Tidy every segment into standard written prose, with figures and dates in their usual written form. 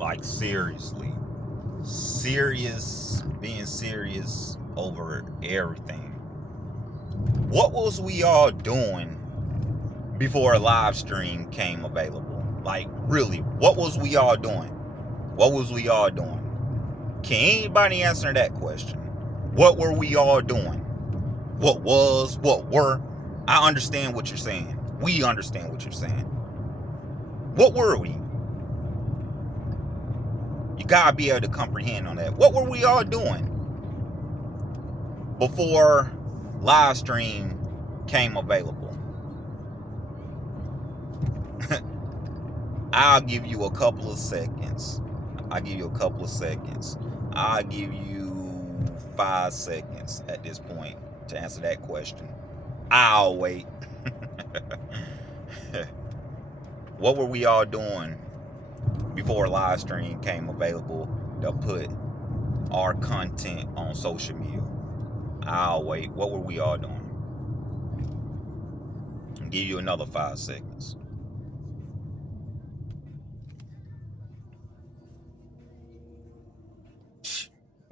Like seriously. Being serious over everything. What was we all doing before a live stream came available? Like, really, what was we all doing? What was we all doing? Can anybody answer that question? What were we all doing? What were? I understand what you're saying. We understand what you're saying. What were we? You gotta be able to comprehend on that. What were we all doing before live stream came available? I'll give you a couple of seconds. I'll give you 5 seconds at this point to answer that question. I'll wait. What were we all doing before live stream came available to put our content on social media? I'll wait. What were we all doing? I'll give you another 5 seconds.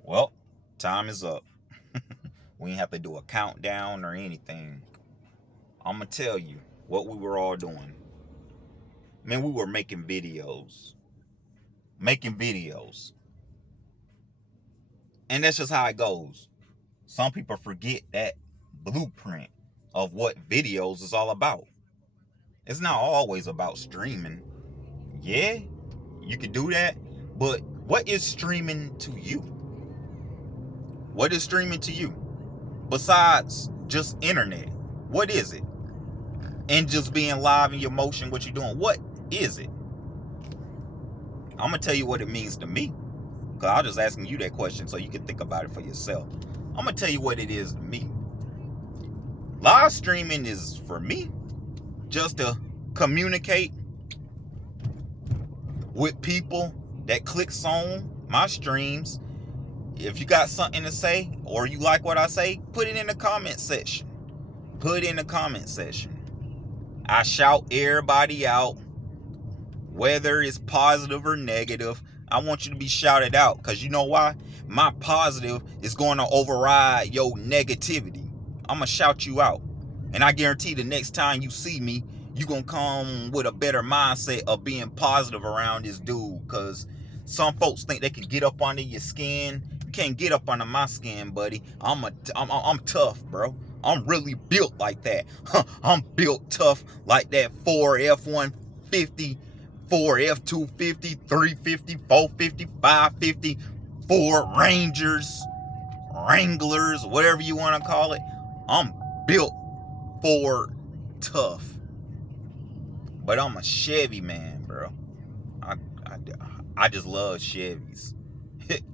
Well, time is up. We ain't have to do a countdown or anything. I'm gonna tell you what we were all doing. Man, we were making videos. And that's just how it goes. Some people forget that blueprint of what videos is all about. It's not always about streaming. Yeah, you can do that, but what is streaming to you? What is streaming to you? Besides just internet, what is it? And just being live in your motion, what you're doing, what is it? I'm gonna tell you what it means to me, because I'm just asking you that question so you can think about it for yourself. I'm gonna tell you what it is to me. Live streaming is, for me, just to communicate with people that clicks on my streams. If you got something to say or you like what I say, put it in the comment section. I shout everybody out, whether it's positive or negative. I want you to be shouted out, because you know why? My positive is going to override your negativity. I'm going to shout you out. And I guarantee the next time you see me, you're going to come with a better mindset of being positive around this dude, because some folks think they can get up under your skin. You can't get up under my skin, buddy. I'm tough, bro. I'm really built like that. I'm built tough like that Ford F-150, Ford F-250, 350, 450, 550, Ford Rangers, Wranglers, whatever you want to call it. I'm built Ford tough. But I'm a Chevy man, bro. I just love Chevys.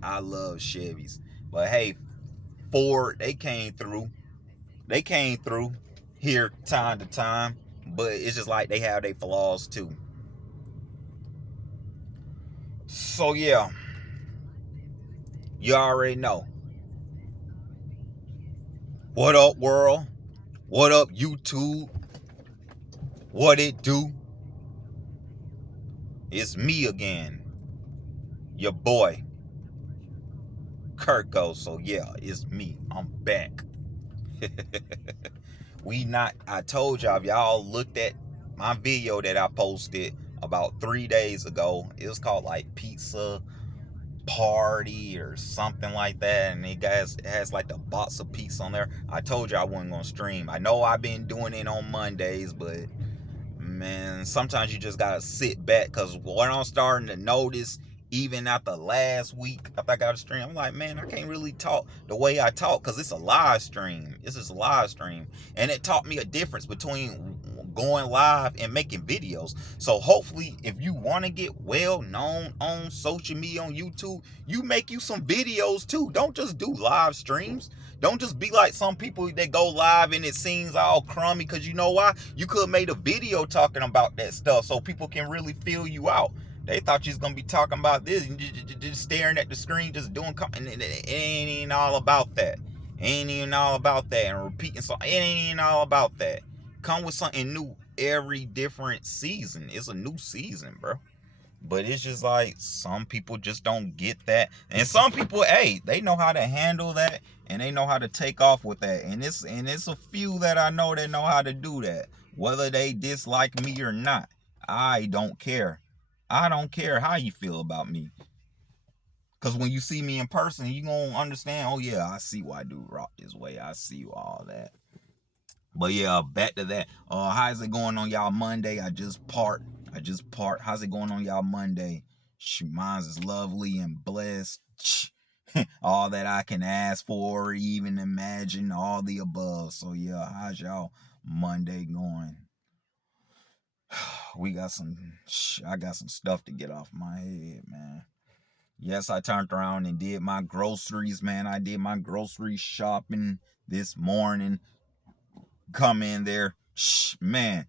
I love Chevys. But hey, Ford, they came through here time to time, but it's just like they have their flaws too. So yeah, you already know. What up, world? What up, YouTube? What it do? It's me again, your boy Kirko. So yeah, it's me. I'm back. I told y'all, if y'all looked at my video that I posted about 3 days ago, it was called like Pizza Party or something like that, and it has like the box of pizza on there. I told you I wasn't gonna stream. I know I've been doing it on Mondays, but man, sometimes you just gotta sit back, because what I'm starting to notice, even after last week, after I got a stream, I'm like, man, I can't really talk the way I talk, because it's a live stream. This is a live stream. And it taught me a difference between going live and making videos. So hopefully, if you want to get well known on social media, on YouTube, you make you some videos too. Don't just do live streams. Don't just be like some people that go live and it seems all crummy, because you know why? You could have made a video talking about that stuff so people can really feel you out. They thought you was gonna be talking about this and just staring at the screen, just doing, and it ain't even all about that. And repeating, so it ain't even all about that. Come with something new every different season. It's a new season, bro. But it's just like some people just don't get that. And some people, hey, they know how to handle that and they know how to take off with that. And it's a few that I know that know how to do that. Whether they dislike me or not. I don't care. I don't care how you feel about me. Cause when you see me in person, you gonna understand, oh yeah, I see why dude rock this way. I see all that. But yeah, back to that. How's it going on y'all Monday? I just part. How's it going on y'all Monday? Mine's is lovely and blessed. All that I can ask for, even imagine, all the above. So yeah, how's y'all Monday going? I got some stuff to get off my head, man. Yes, I turned around and did my groceries, man. I did my grocery shopping this morning. Come in there, man.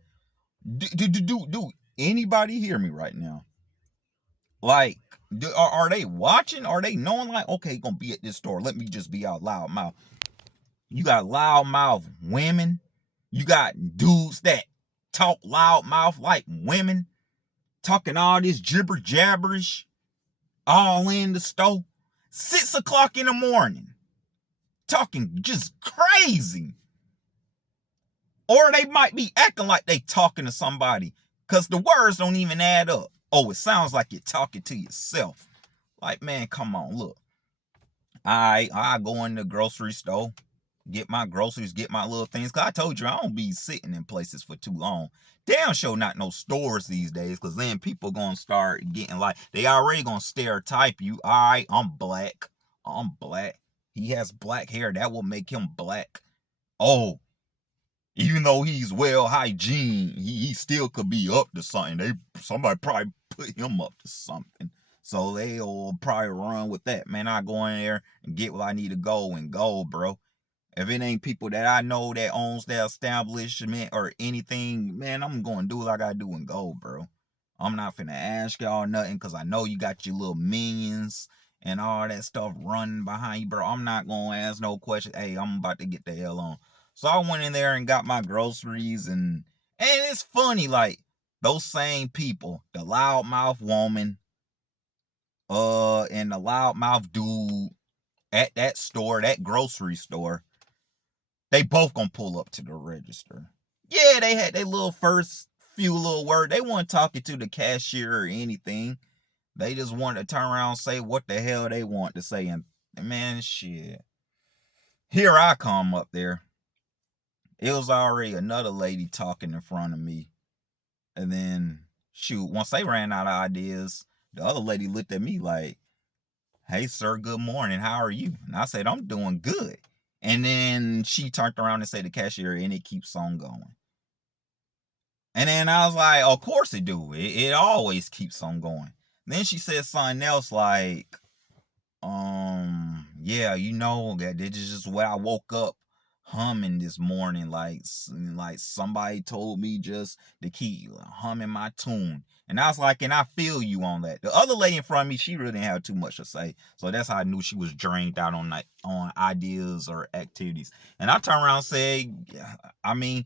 Do anybody hear me right now? Like, are they watching? Are they knowing? Like, okay, gonna be at this store. Let me just be out loud mouth. You got loud mouth women. You got dudes that talk loud mouth like women, talking all this gibber jabberish, all in the store. 6 o'clock in the morning, talking just crazy. Or they might be acting like they talking to somebody because the words don't even add up. Oh, it sounds like you're talking to yourself. Like, man, come on, look. I go in the grocery store, get my groceries, get my little things. Cause I told you I don't be sitting in places for too long. Damn sure not no stores these days, cause then people gonna start getting like they already gonna stereotype you. Alright, I'm black. I'm black. He has black hair. That will make him black. Oh, even though he's well hygiene, he still could be up to something. Somebody probably put him up to something. So they'll probably run with that. Man, I go in there and get what I need to go and go, bro. If it ain't people that I know that owns that establishment or anything, man, I'm going to do what I got to do and go, bro. I'm not finna ask y'all nothing because I know you got your little minions and all that stuff running behind you, bro. I'm not going to ask no questions. Hey, I'm about to get the hell on. So I went in there and got my groceries and it's funny, like, those same people, the loudmouth woman, and the loudmouth dude at that store, that grocery store, they both gonna pull up to the register. Yeah, they had their little first few little words. They weren't talking to the cashier or anything. They just wanted to turn around and say what the hell they want to say. And man, shit. Here I come up there. It was already another lady talking in front of me. And then, shoot, once they ran out of ideas, the other lady looked at me like, hey, sir, good morning. How are you? And I said, I'm doing good. And then she turned around and said the cashier, and it keeps on going. And then I was like, of course it do. It always keeps on going. Then she said something else like, yeah, you know, that this is just where I woke up humming this morning. Like somebody told me just to keep humming my tune. And I was like, and I feel you on that. The other lady in front of me, she really didn't have too much to say. So that's how I knew she was drained out on ideas or activities. And I turned around and said, yeah, I mean,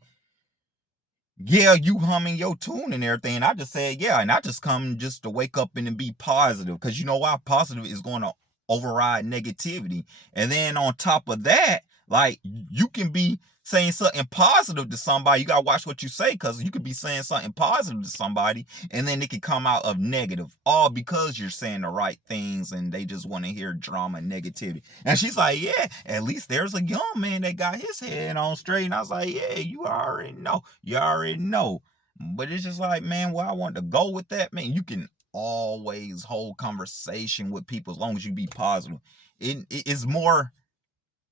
yeah, you humming your tune and everything. And I just said, yeah, and I just come just to wake up and then be positive. Because you know why? Positive is going to override negativity. And then on top of that, like, you can be saying something positive to somebody. You got to watch what you say, because you could be saying something positive to somebody and then it could come out of negative, all because you're saying the right things and they just want to hear drama and negativity. And she's like, yeah, at least there's a young man that got his head on straight. And I was like, yeah, you already know. You already know. But it's just like, man, where I want to go with that, man, you can always hold conversation with people as long as you be positive. It's more,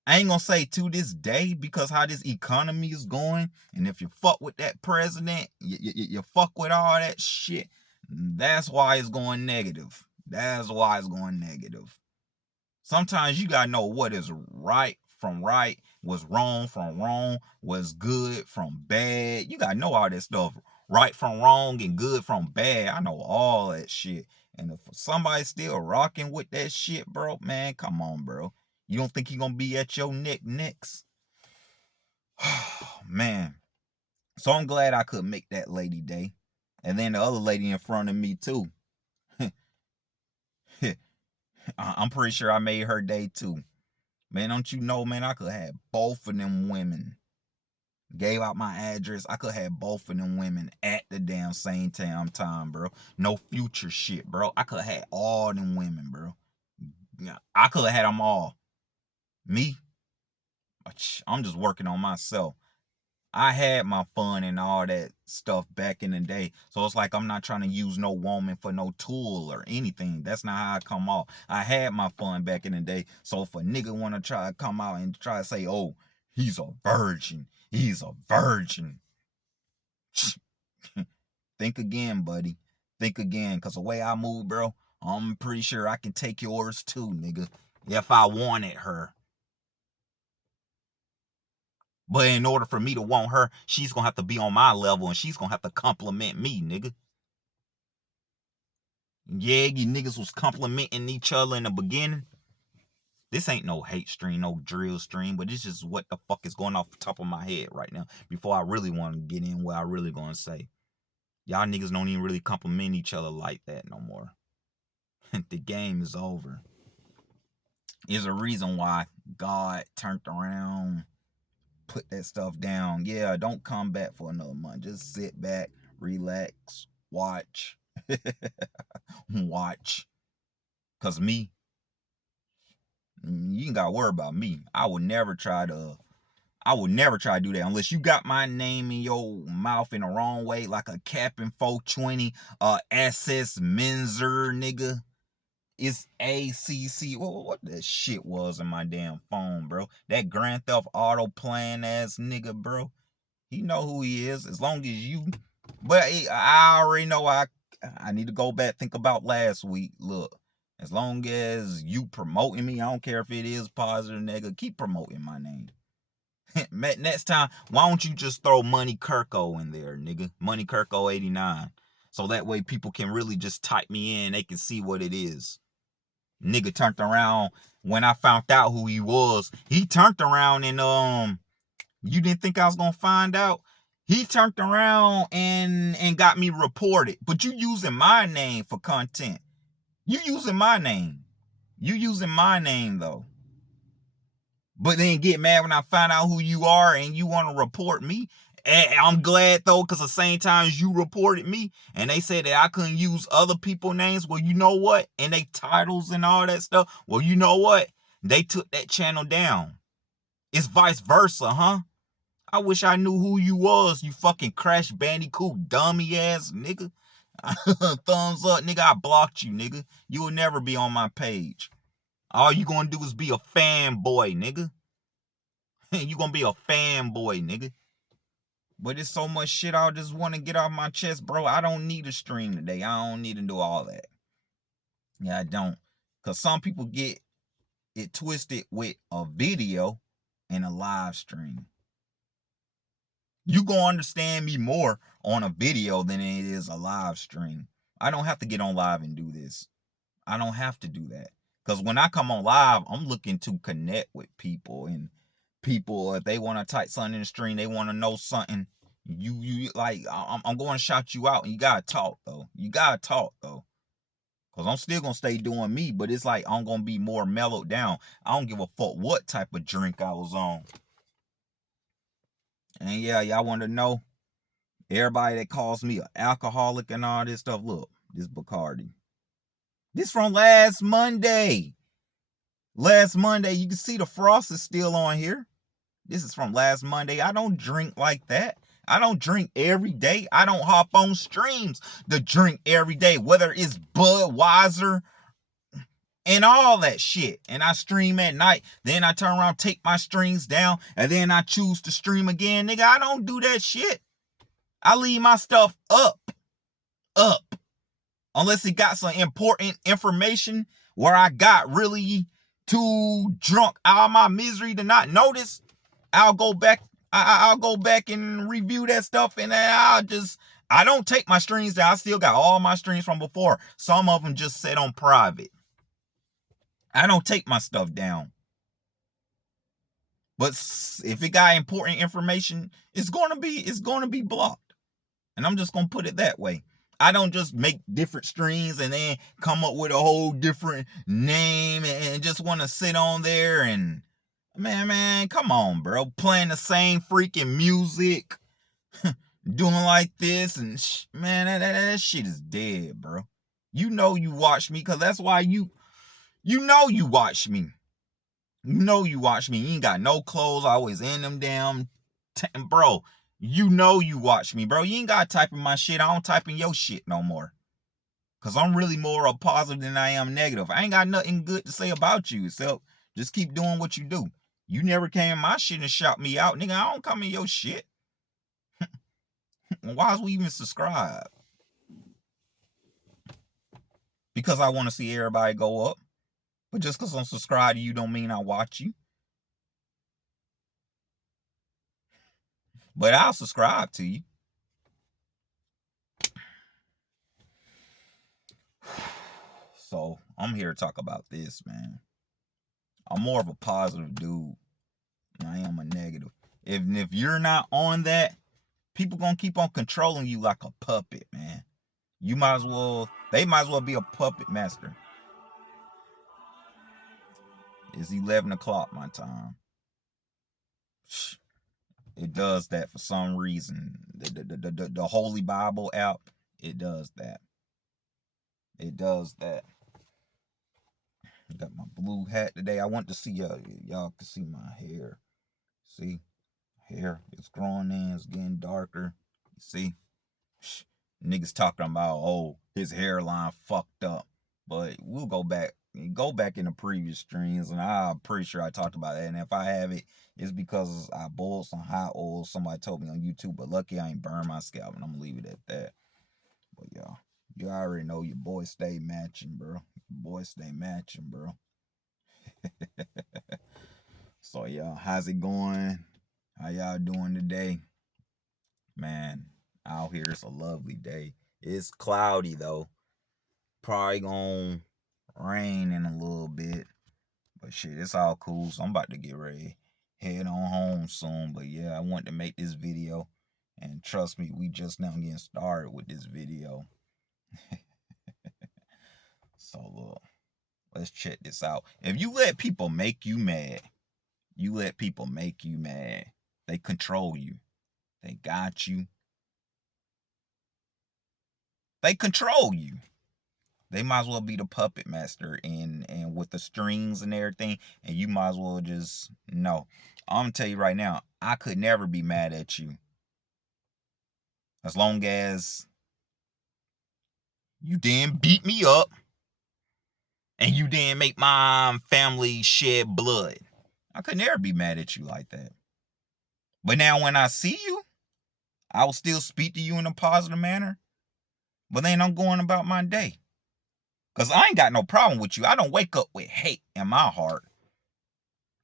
I ain't gonna say to this day, because how this economy is going, and if you fuck with that president, you fuck with all that shit. That's why it's going negative. That's why it's going negative. Sometimes you gotta know what is right from right, what's wrong from wrong, what's good from bad. You gotta know all that stuff. Right from wrong and good from bad. I know all that shit. And if somebody's still rocking with that shit, bro, man, come on, bro. You don't think he gonna be at your neck next? Man. So I'm glad I could make that lady day. And then the other lady in front of me too. I'm pretty sure I made her day too. Man, don't you know, man, I could have both of them women. Gave out my address. I could have both of them women at the damn same time, bro. No future shit, bro. I could have all them women, bro. Yeah, I could have had them all. Me, I'm just working on myself. I had my fun and all that stuff back in the day. So it's like I'm not trying to use no woman for no tool or anything. That's not how I come off. I had my fun back in the day. So if a nigga want to try to come out and try to say, oh, he's a virgin. He's a virgin. Think again, buddy. Think again. Because the way I move, bro, I'm pretty sure I can take yours too, nigga. If I wanted her. But in order for me to want her, she's going to have to be on my level and she's going to have to compliment me, nigga. Yeah, you niggas was complimenting each other in the beginning. This ain't no hate stream, no drill stream, but this is what the fuck is going off the top of my head right now before I really want to get in what I really going to say. Y'all niggas don't even really compliment each other like that no more. The game is over. There's a reason why God turned around, put that stuff down. Yeah, don't come back for another month. Just sit back, relax, watch. Watch. Cause me, you ain't gotta worry about me. I would never try to do that unless you got my name in your mouth in the wrong way, like a Captain 420, SS Menzer, nigga. It's ACC. What that shit was in my damn phone, bro? That Grand Theft Auto playing ass nigga, bro. He know who he is. As long as you, but I already know I need to go back, think about last week. Look, as long as you promoting me, I don't care if it is positive or negative. Keep promoting my name. Next time, why don't you just throw Money Kirko in there, nigga? Money Kirko 89. So that way people can really just type me in. They can see what it is. Nigga turned around when I found out who he was. He turned around and you didn't think I was gonna find out? He turned around and got me reported. But you using my name for content. You using my name. You using my name though. But then get mad when I find out who you are and you want to report me. And I'm glad though, because the same time as you reported me and they said that I couldn't use other people's names. Well, you know what? And they titles and all that stuff. Well, you know what? They took that channel down. It's vice versa, huh? I wish I knew who you was, you fucking Crash Bandicoot dummy ass nigga. Thumbs up, nigga. I blocked you, nigga. You will never be on my page. All you gonna do is be a fanboy, nigga. You gonna be a fanboy, nigga. But it's so much shit I just want to get off my chest, bro. I don't need a stream today. I don't need to do all that. Yeah, I don't. Because some people get it twisted with a video and a live stream. You gonna understand me more on a video than it is a live stream. I don't have to get on live and do this. I don't have to do that. Because when I come on live, I'm looking to connect with people. And people, if they want to type something in the stream, they want to know something. You like, I'm going to shout you out. And you got to talk, though. You got to talk, though. Because I'm still going to stay doing me. But it's like I'm going to be more mellowed down. I don't give a fuck what type of drink I was on. And yeah, y'all want to know? Everybody that calls me an alcoholic and all this stuff, look, this Bacardi. This from last Monday. Last Monday, you can see the frost is still on here. This is from last Monday. I don't drink like that. I don't drink every day. I don't hop on streams to drink every day, whether it's Budweiser and all that shit. And I stream at night. Then I turn around, take my streams down, and then I choose to stream again. Nigga, I don't do that shit. I leave my stuff up. Unless it got some important information where I got really too drunk out of my misery to not notice, I'll go back. I'll go back and review that stuff, and I don't take my streams down. I still got all my streams from before. Some of them just set on private. I don't take my stuff down. But if it got important information, it's gonna be blocked. And I'm just gonna put it that way. I don't just make different streams and then come up with a whole different name and just want to sit on there and man, come on, bro. Playing the same freaking music, doing like this and man, that shit is dead, bro. You know you watch me because that's why you know you watch me. You know you watch me. You ain't got no clothes. Always in them damn bro. You know you watch me, bro. You ain't got to type in my shit. I don't type in your shit no more. Because I'm really more of positive than I am negative. I ain't got nothing good to say about you. So just keep doing what you do. You never came in my shit and shout me out. Nigga, I don't come in your shit. Why is we even subscribe? Because I want to see everybody go up. But just because I'm subscribed to you don't mean I watch you. But I'll subscribe to you. So I'm here to talk about this, man. I'm more of a positive dude than I am a negative. If you're not on that, people gonna keep on controlling you like a puppet, man. They might as well be a puppet master. It's 11 o'clock my time. It does that for some reason. The Holy Bible app, it does that. It does that. I got my blue hat today. I want to see y'all can see my hair. See? Hair, it's growing in, it's getting darker. You see? Niggas talking about, oh, his hairline fucked up. But we'll go back in the previous streams, and I'm pretty sure I talked about that. And if I have it, it's because I boiled some hot oil. Somebody told me on YouTube, but lucky I ain't burned my scalp, and I'm gonna leave it at that. But y'all, you already know your boy stay matching, bro. Your boy stay matching, bro. So y'all, how's it going? How y'all doing today? Man, out here it's a lovely day. It's cloudy though. Probably gonna rain in a little bit. But shit, it's all cool. So I'm about to get ready. Head on home soon. But yeah, I want to make this video. And trust me, we just now getting started with this video. So look, let's check this out. If you let people make you mad, you let people make you mad. They control you. They got you. They control you. They might as well be the puppet master and with the strings and everything, and you might as well just no. I'm gonna tell you right now, I could never be mad at you. As long as you didn't beat me up and you didn't make my family shed blood. I could never be mad at you like that. But now when I see you, I will still speak to you in a positive manner. But then I'm going about my day. Because I ain't got no problem with you. I don't wake up with hate in my heart.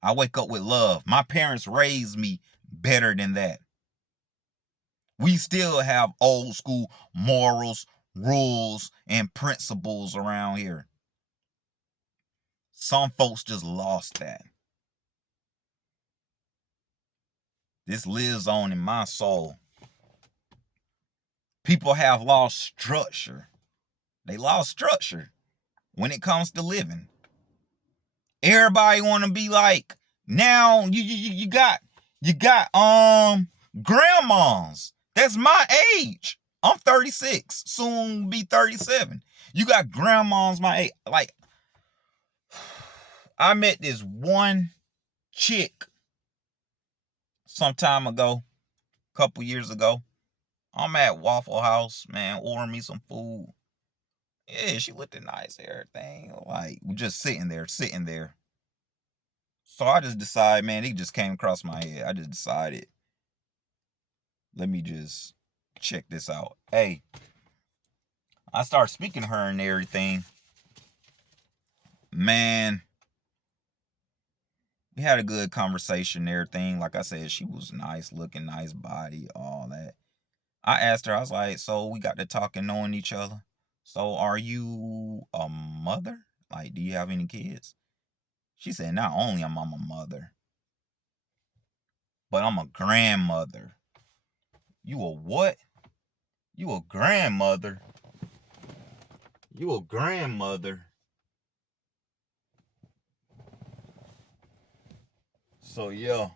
I wake up with love. My parents raised me better than that. We still have old school morals, rules, and principles around here. Some folks just lost that. This lives on in my soul. People have lost structure. They lost structure when it comes to living. Everybody want to be like, now you got grandmas. That's my age. I'm 36, soon be 37. You got grandmas my age. Like, I met this one chick some time ago, a couple years ago. I'm at Waffle House, man, ordering me some food. Yeah, she looked nice, everything. Like, just sitting there. So I just decided, man, it just came across my head. I just decided, let me just check this out. Hey, I started speaking to her and everything. Man, we had a good conversation and everything. Like I said, she was nice looking, nice body, all that. I asked her, I was like, so we got to talking, knowing each other. So are you a mother? Like, do you have any kids? She said, not only am I a mother, but I'm a grandmother. You a what? You a grandmother? You a grandmother. So yeah.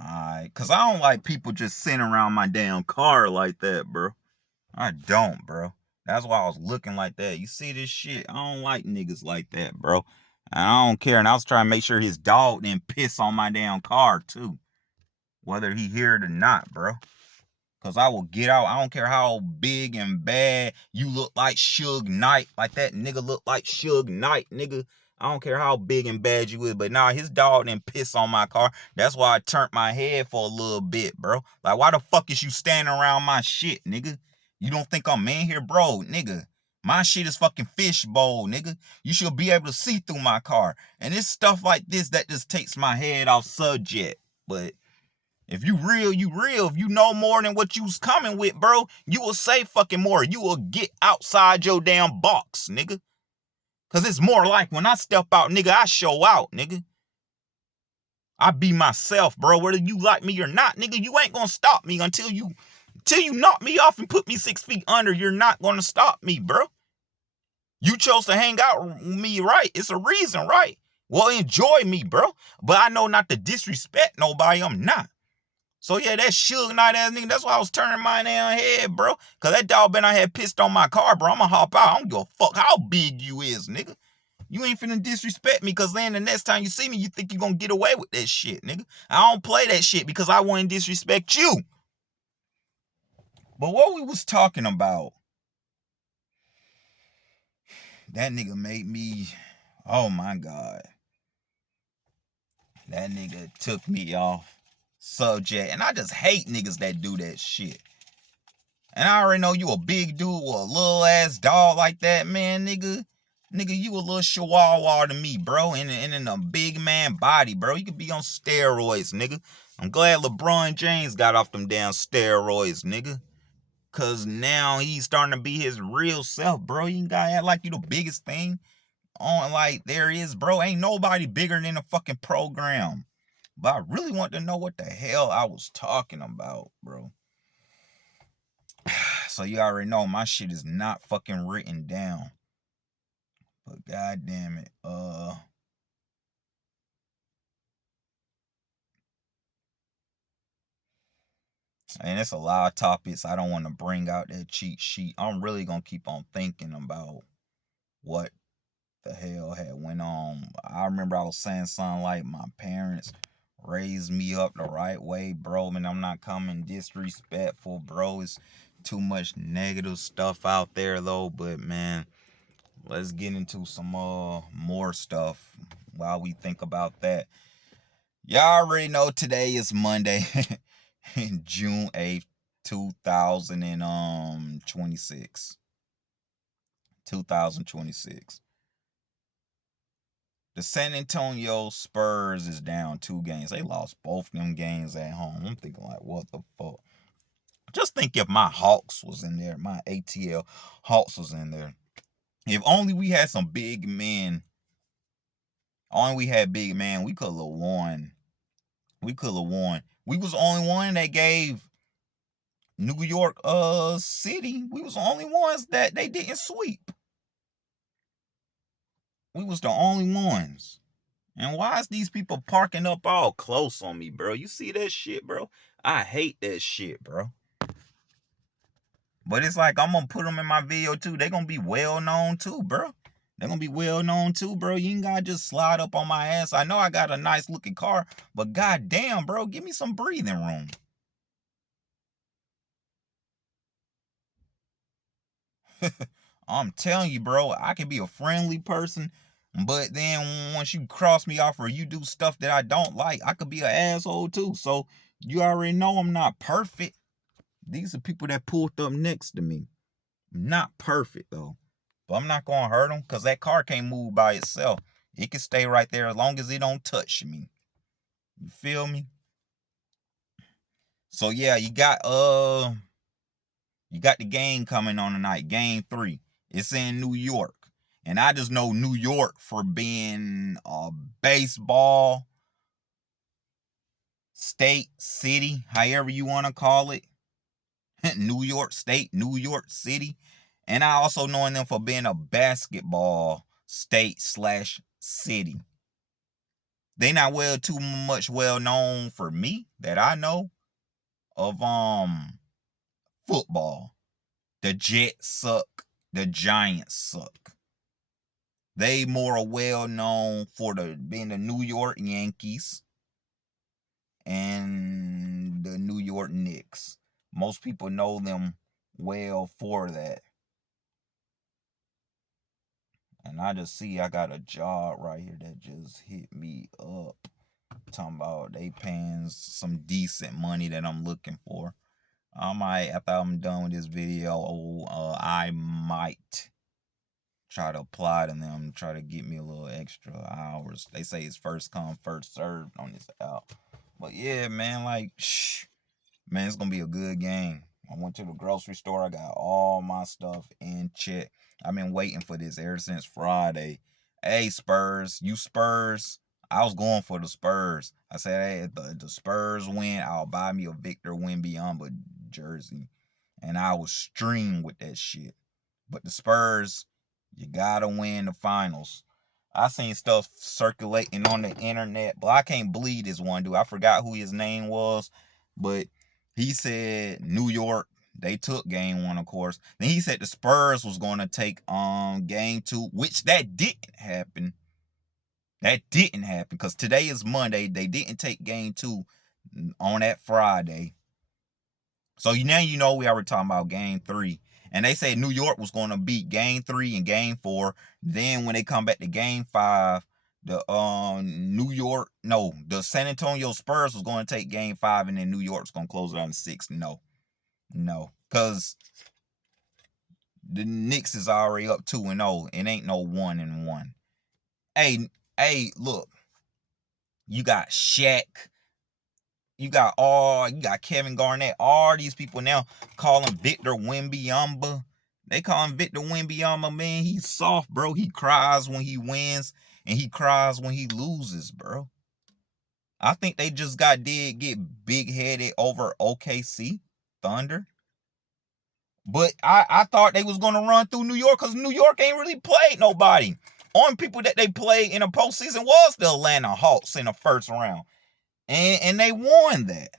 Alright. Cause I don't like people just sitting around my damn car like that, bro. I don't, bro. That's why I was looking like that. You see this shit? I don't like niggas like that, bro. I don't care. And I was trying to make sure his dog didn't piss on my damn car, too. Whether he hear it or not, bro. Cause I will get out. I don't care how big and bad you look like Suge Knight. Like that nigga look like Suge Knight, nigga. I don't care how big and bad you is. But nah, his dog didn't piss on my car. That's why I turned my head for a little bit, bro. Like, why the fuck is you standing around my shit, nigga? You don't think I'm in here, bro, nigga? My shit is fucking fishbowl, nigga. You should be able to see through my car. And it's stuff like this that just takes my head off subject. But if you real, you real. If you know more than what you was coming with, bro, you will say fucking more. You will get outside your damn box, nigga. Cause it's more like when I step out, nigga, I show out, nigga. I be myself, bro. Whether you like me or not, nigga, you ain't gonna stop me until you knock me off and put me 6 feet under. You're not gonna stop me, bro. You chose to hang out with me, right? It's a reason, right? Well, enjoy me, bro. But I know not to disrespect nobody. I'm not. So yeah, that Suge Knight ass nigga, that's why I was turning my damn head, bro. Cause that dog been I had pissed on my car, bro. I'ma hop out. I don't give a fuck how big you is, nigga. You ain't finna disrespect me, cause then the next time you see me, you think you gonna get away with that shit, nigga. I don't play that shit because I wouldn't disrespect you. But what we was talking about, that nigga made me, oh my God. That nigga took me off subject. And I just hate niggas that do that shit. And I already know you a big dude or a little ass dog like that, man, nigga. Nigga, you a little chihuahua to me, bro. And in a big man body, bro. You could be on steroids, nigga. I'm glad LeBron James got off them damn steroids, nigga. Cause now he's starting to be his real self, bro. You gotta act like you the biggest thing on like there is, bro. Ain't nobody bigger than a fucking program. But I really want to know what the hell I was talking about, bro. So you already know my shit is not fucking written down. But god damn it. And it's a lot of topics. I don't want to bring out that cheat sheet. I'm really gonna keep on thinking about what the hell had went on. I remember I was saying something like my parents raised me up the right way, bro. And I'm not coming disrespectful, bro. It's too much negative stuff out there though. But man, let's get into some more stuff while we think about that. Y'all already know today is Monday, June 8th, 2026. 2026. The San Antonio Spurs is down 2 games. They lost both them games at home. I'm thinking like, what the fuck? Just think if my Hawks was in there, my ATL Hawks was in there. If only we had some big men. Only we had big man, we could have won. We could have won. We was the only one that gave New York City. We was the only ones that they didn't sweep. We was the only ones. And why is these people parking up all close on me, bro? You see that shit, bro? I hate that shit, bro. But it's like I'm gonna put them in my video too. They gonna be well known too, bro. They're gonna be well known too, bro. You ain't gotta just slide up on my ass. I know I got a nice looking car, but goddamn, bro, give me some breathing room. I'm telling you, bro, I can be a friendly person, but then once you cross me off or you do stuff that I don't like, I could be an asshole too. So you already know I'm not perfect. These are people that pulled up next to me. I'm not perfect though. But I'm not gonna hurt them because that car can't move by itself. It can stay right there as long as it don't touch me. You feel me? So yeah, you got the game coming on tonight, game 3. It's in New York. And I just know New York for being a baseball state, city, however you want to call it. New York State, New York City. And I also knowing them for being a basketball state slash city. They not too much well known for me that I know of football. The Jets suck. The Giants suck. They more well known for being the New York Yankees and the New York Knicks. Most people know them well for that. And I just see I got a job right here that just hit me up. Talking about they paying some decent money that I'm looking for. I might, after I'm done with this video, I might try to apply to them, try to get me a little extra hours. They say it's first come, first served on this app. But yeah, man, like, man, it's gonna be a good game. I went to the grocery store. I got all my stuff in check. I've been waiting for this ever since Friday. Hey, Spurs, you Spurs. I was going for the Spurs. I said, hey, if the Spurs win, I'll buy me a Victor Wembanyama jersey. And I was streamed with that shit. But the Spurs, you gotta win the finals. I seen stuff circulating on the internet, but I can't believe this one dude. I forgot who his name was, but he said New York, they took game one, of course. Then he said the Spurs was going to take game two, which that didn't happen. That didn't happen because today is Monday. They didn't take game two on that Friday. So now you know we already talking about game three. And they said New York was going to beat game three and game four. Then when they come back to game five, the San Antonio Spurs was going to take game five, and then New York's going to close it on 6. No. Because the Knicks is already up 2-0. It ain't no 1-1. Hey, look. You got Shaq. You got Kevin Garnett. All these people now call him Victor Wembanyama. They call him Victor Wembanyama, man. He's soft, bro. He cries when he wins, and he cries when he loses, bro. I think they just get big-headed over OKC Thunder. But I thought they was going to run through New York because New York ain't really played nobody. Only people that they played in the postseason was the Atlanta Hawks in the first round. And they won that.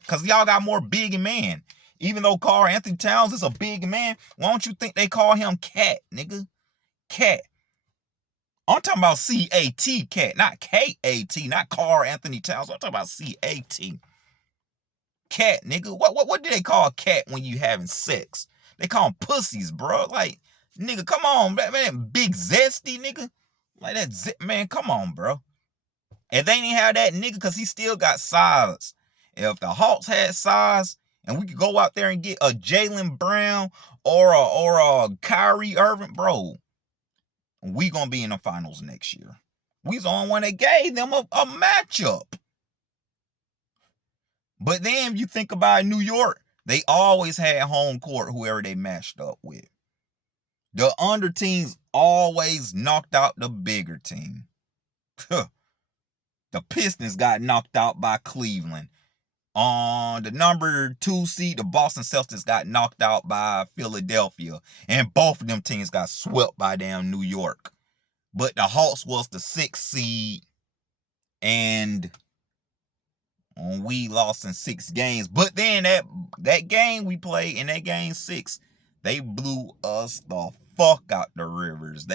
Because y'all got more big man. Even though Karl-Anthony Towns is a big man, why don't you think they call him Cat, nigga? Cat. I'm talking about C-A-T, Cat, not K-A-T, not Karl-Anthony Towns. I'm talking about C-A-T. Cat, nigga. What do they call a cat when you having sex? They call them pussies, bro. Like, nigga, come on, man. Big zesty, nigga. Like that, man, come on, bro. And they didn't have that nigga because he still got size. If the Hawks had size and we could go out there and get a Jaylen Brown or a Kyrie Irving, bro, we gonna be in the finals next year. We's the only one that gave them a matchup. But then you think about New York, they always had home court whoever they matched up with. The under teams always knocked out the bigger team. The Pistons got knocked out by Cleveland. On the number 2 seed, the Boston Celtics got knocked out by Philadelphia. And both of them teams got swept by damn New York. But the Hawks was the 6th seed. And we lost in 6 games. But then that game we played in that game 6, they blew us the fuck out the rivers.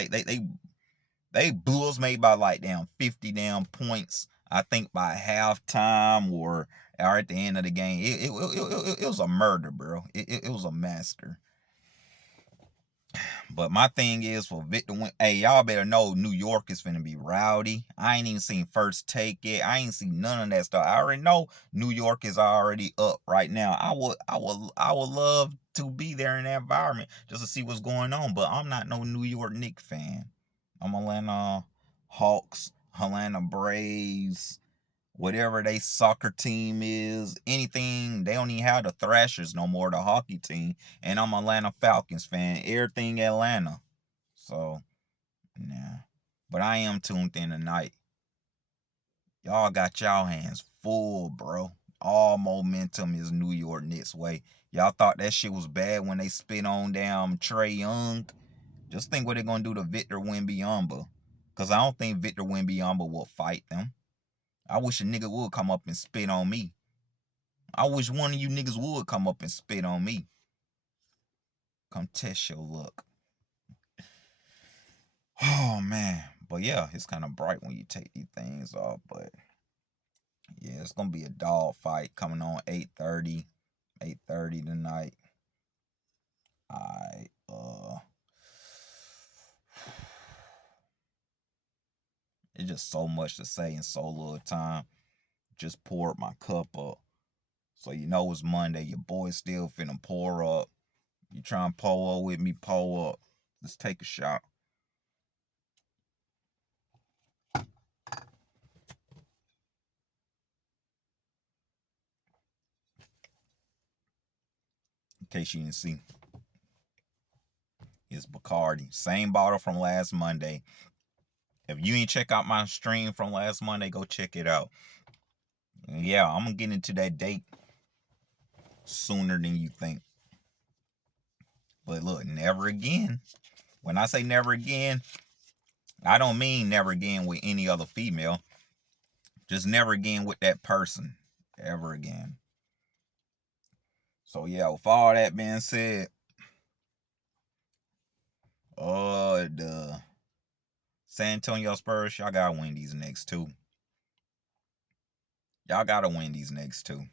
They blew us made by like damn 50 damn points. I think by halftime or at the end of the game. It was a murder, bro. It was a massacre. But my thing is for Victor Win. Hey, y'all better know New York is finna be rowdy. I ain't even seen First Take yet. I ain't seen none of that stuff. I already know New York is already up right now. I would love to be there in that environment just to see what's going on. But I'm not no New York Knicks fan. I'm Atlanta Hawks, Atlanta Braves, whatever they soccer team is, anything. They don't even have the Thrashers no more, the hockey team. And I'm Atlanta Falcons fan. Everything Atlanta. So, yeah. But I am tuned in tonight. Y'all got y'all hands full, bro. All momentum is New York Knicks way. Y'all thought that shit was bad when they spit on damn Trae Young. Just think what they're gonna do to Victor Wembanyama. Cause I don't think Victor Wembanyama will fight them. I wish a nigga would come up and spit on me. I wish one of you niggas would come up and spit on me. Come test your luck. Oh man. But yeah, it's kind of bright when you take these things off. But yeah, it's gonna be a dog fight coming on 8:30. 8:30 tonight. I it's just so much to say in so little time. Just poured my cup up. So you know it's Monday. Your boy's still finna pour up. You trying to pour up with me, pour up. Let's take a shot. In case you didn't see. It's Bacardi. Same bottle from last Monday. If you ain't check out my stream from last Monday, go check it out. And yeah, I'm gonna get into that date sooner than you think. But look, never again. When I say never again, I don't mean never again with any other female. Just never again with that person. Ever again. So yeah, with all that being said, the San Antonio Spurs, y'all gotta win these next two. Y'all gotta win these next two.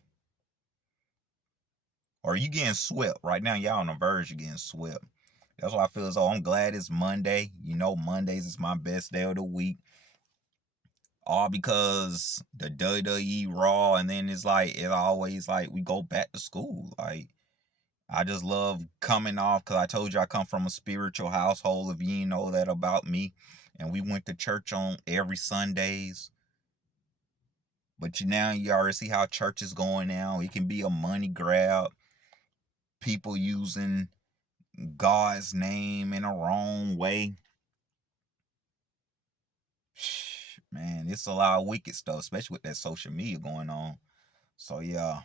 Or you getting swept. Right now, y'all on the verge of getting swept. That's why I feel as though I'm glad it's Monday. You know, Mondays is my best day of the week. All because the WWE Raw, and then it's like, it always like we go back to school. Like, I just love coming off, because I told you I come from a spiritual household, if you didn't know that about me. And we went to church on every Sundays. But now you already see how church is going now. It can be a money grab. People using God's name in a wrong way. Man, it's a lot of wicked stuff, especially with that social media going on. So yeah.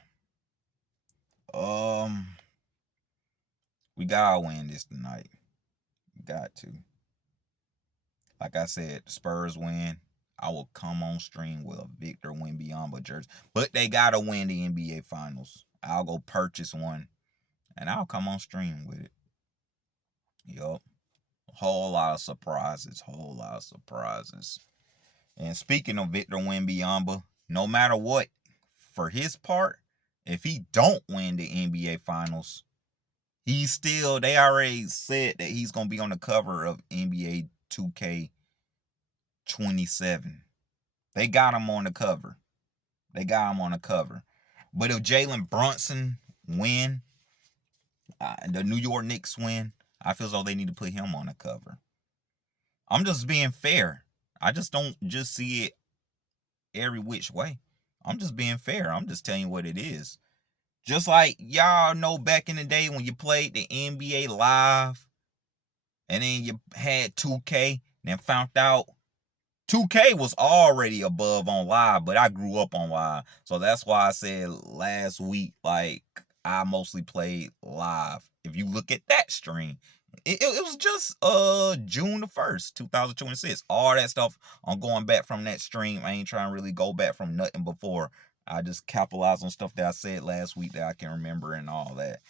We gotta win this tonight. Got to. Like I said, the Spurs win. I will come on stream with a Victor Wembanyama jersey. But they gotta win the NBA Finals. I'll go purchase one. And I'll come on stream with it. Yup. Whole lot of surprises. Whole lot of surprises. And speaking of Victor Wembanyama, no matter what, for his part, if he don't win the NBA Finals, they already said that he's going to be on the cover of NBA 2K27. They got him on the cover. But if Jalen Brunson win, the New York Knicks win, I feel as though they need to put him on the cover. I'm just being fair. I just don't just see it every which way. I'm just being fair. I'm just telling you what it is. Just like y'all know back in the day when you played the NBA Live and then you had 2K and then found out 2K was already above on Live, but I grew up on Live. So that's why I said last week, like, I mostly played Live. If you look at that stream, it was just June the 1st, 2026. All that stuff, I'm going back from that stream. I ain't trying to really go back from nothing before. I just capitalize on stuff that I said last week that I can remember and all that.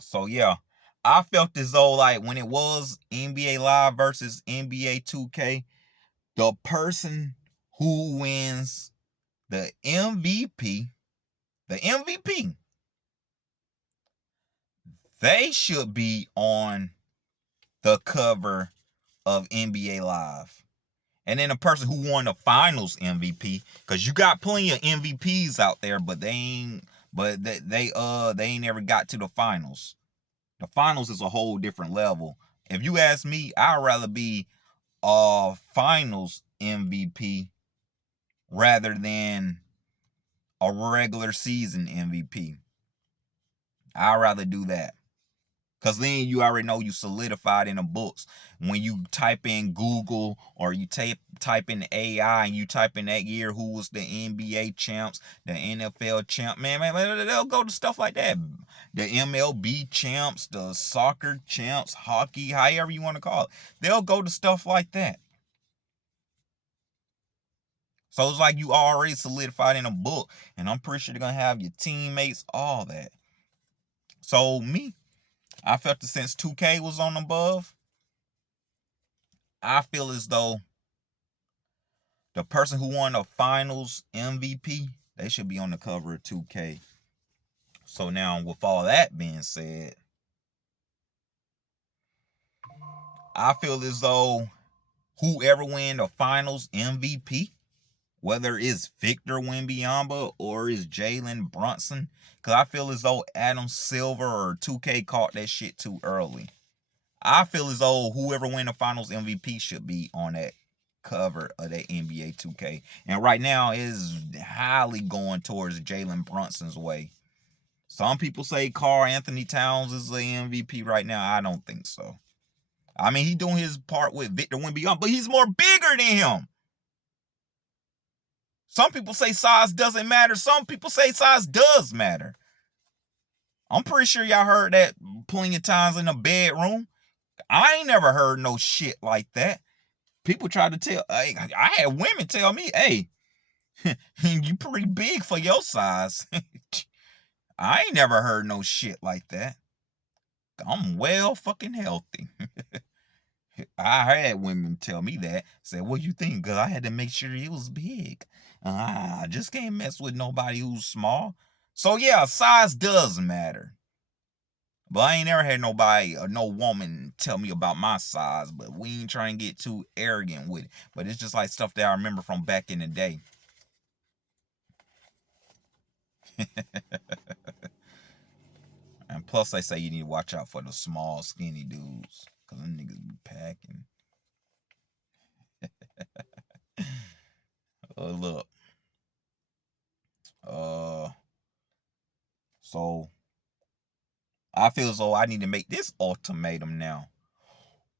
So yeah, I felt as though like when it was NBA Live versus NBA 2K, the person who wins the MVP, they should be on the cover of NBA Live. And then the person who won the finals MVP, because you got plenty of MVPs out there, but they ain't never got to the finals. The finals is a whole different level. If you ask me, I'd rather be a finals MVP rather than a regular season MVP. I'd rather do that. Because then you already know you solidified in the books. When you type in Google or you type in AI and you type in that year who was the NBA champs, the NFL champ, man, they'll go to stuff like that. The MLB champs, the soccer champs, hockey, however you want to call it. They'll go to stuff like that. So it's like you already solidified in a book. And I'm pretty sure they're going to have your teammates, all that. So me, I felt that since 2K was on above, I feel as though the person who won the finals MVP, they should be on the cover of 2K. So now, with all that being said, I feel as though whoever win the finals MVP, whether it's Victor Wembanyama or it's Jalen Brunson, because I feel as though Adam Silver or 2K caught that shit too early. I feel as though whoever win the finals MVP should be on that cover of that NBA 2K. And right now is highly going towards Jalen Brunson's way. Some people say Karl-Anthony Towns is the MVP right now. I don't think so. I mean, he's doing his part with Victor Wembanyama, but he's more bigger than him. Some people say size doesn't matter. Some people say size does matter. I'm pretty sure y'all heard that plenty of times in the bedroom. I ain't never heard no shit like that. People try to tell, I had women tell me, hey, you pretty big for your size. I ain't never heard no shit like that. I'm well fucking healthy. I had women tell me that. Said, what you think? Because I had to make sure he was big. I just can't mess with nobody who's small. So yeah, size does matter. But I ain't never had nobody or no woman tell me about my size. But we ain't trying to get too arrogant with it. But it's just like stuff that I remember from back in the day. And plus, they say you need to watch out for the small, skinny dudes. Because them niggas be packing. Look. So, I feel as though I need to make this ultimatum now.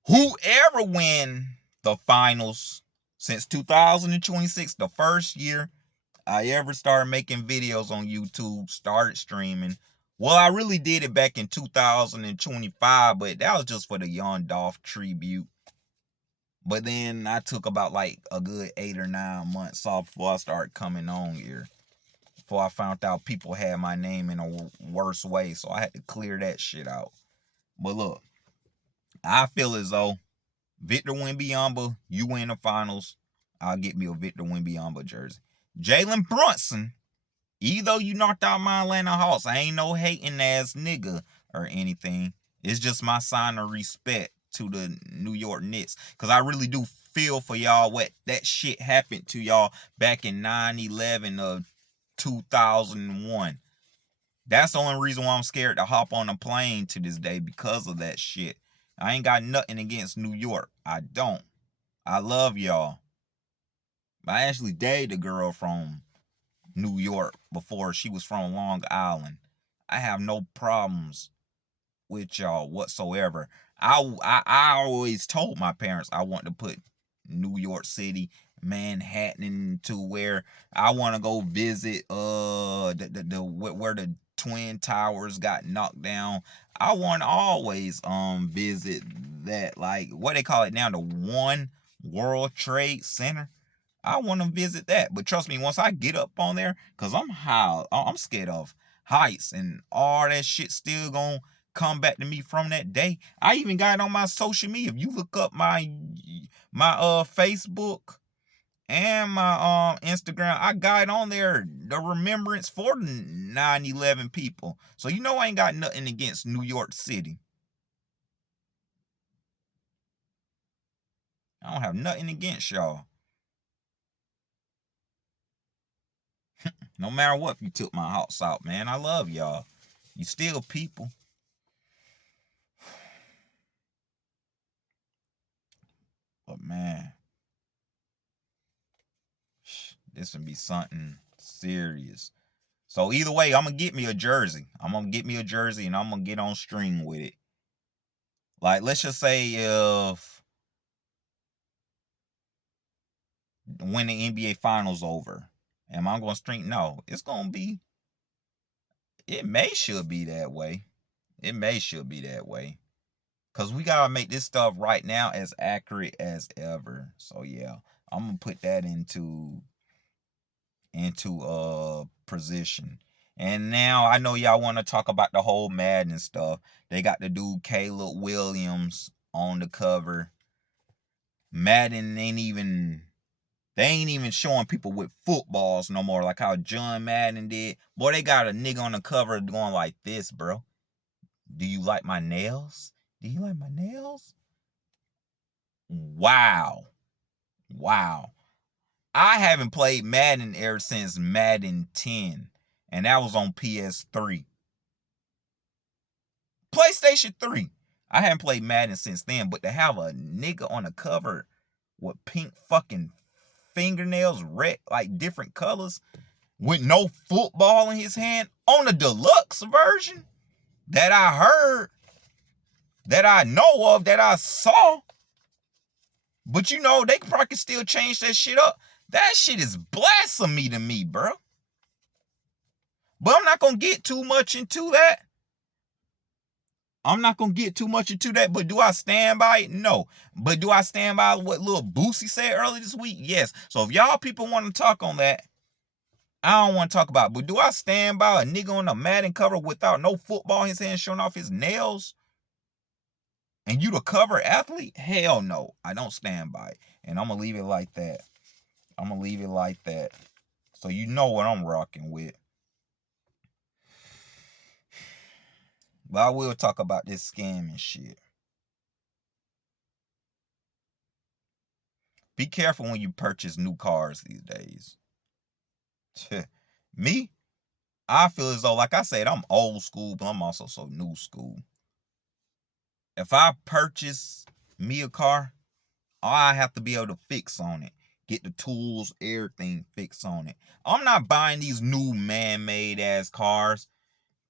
Whoever win the finals since 2026, the first year I ever started making videos on YouTube, started streaming. Well, I really did it back in 2025, but that was just for the Young Dolph tribute. But then I took about like a good 8 or 9 months off before I started coming on here. Before I found out people had my name in a worse way, so I had to clear that shit out. But look, I feel as though Victor Wembanyama, you win the finals, I'll get me a Victor Wembanyama jersey. Jalen Brunson, either you knocked out my Atlanta Hawks, I ain't no hating ass nigga or anything. It's just my sign of respect to the New York Knicks. Because I really do feel for y'all what that shit happened to y'all back in 9/11 of 2001. That's the only reason why I'm scared to hop on a plane to this day, because of that shit. I ain't got nothing against New York. I don't. I love y'all. I actually dated a girl from New York before. She was from Long Island. I have no problems with y'all whatsoever. I always told my parents I want to put New York City, Manhattan, to where I want to go visit the where the Twin Towers got knocked down. I want to always visit that, like what they call it now, the One World Trade Center. I want to visit that. But trust me, once I get up on there, cause I'm scared of heights and all that shit still gonna come back to me from that day. I even got it on my social media. If you look up my Facebook and my Instagram, I got it on there, the remembrance for the 9/11 people. So you know I ain't got nothing against New York City. I don't have nothing against y'all. No matter what, if you took my house out, man, I love y'all. You still people. But man, this would be something serious. So either way, I'm gonna get me a jersey. I'm gonna get me a jersey and I'm gonna get on stream with it. Like, let's just say if when the NBA Finals over, am I going to stream? No, it's going to be. It may should be that way. It may should be that way. Cause we gotta make this stuff right now as accurate as ever. So yeah, I'm gonna put that into position. And now I know y'all want to talk about the whole Madden stuff. They got the dude Caleb Williams on the cover. Madden they ain't even showing people with footballs no more, like how John Madden did. Boy, they got a nigga on the cover going like this, bro. Do you like my nails? Do you like my nails? Wow. Wow. I haven't played Madden ever since Madden 10, and that was on PS3. PlayStation 3. I haven't played Madden since then, but to have a nigga on the cover with pink fucking fingernails, red, like different colors, with no football in his hand on the deluxe version that I heard, that I know of, that I saw. But you know, they probably can still change that shit up. That shit is blasphemy to me, bro. But I'm not going to get too much into that. But do I stand by it? No. But do I stand by what little Boosie said earlier this week? Yes. So if y'all people want to talk on that, I don't want to talk about it. But do I stand by a nigga on a Madden cover without no football in his hand showing off his nails? And you the cover athlete? Hell no. I don't stand by it. And I'm going to leave it like that. So you know what I'm rocking with. But I will talk about this scam and shit. Be careful when you purchase new cars these days. Me, I feel as though, like I said, I'm old school, but I'm also so new school. If I purchase me a car, I have to be able to fix on it. Get the tools, everything fixed on it. I'm not buying these new man-made ass cars.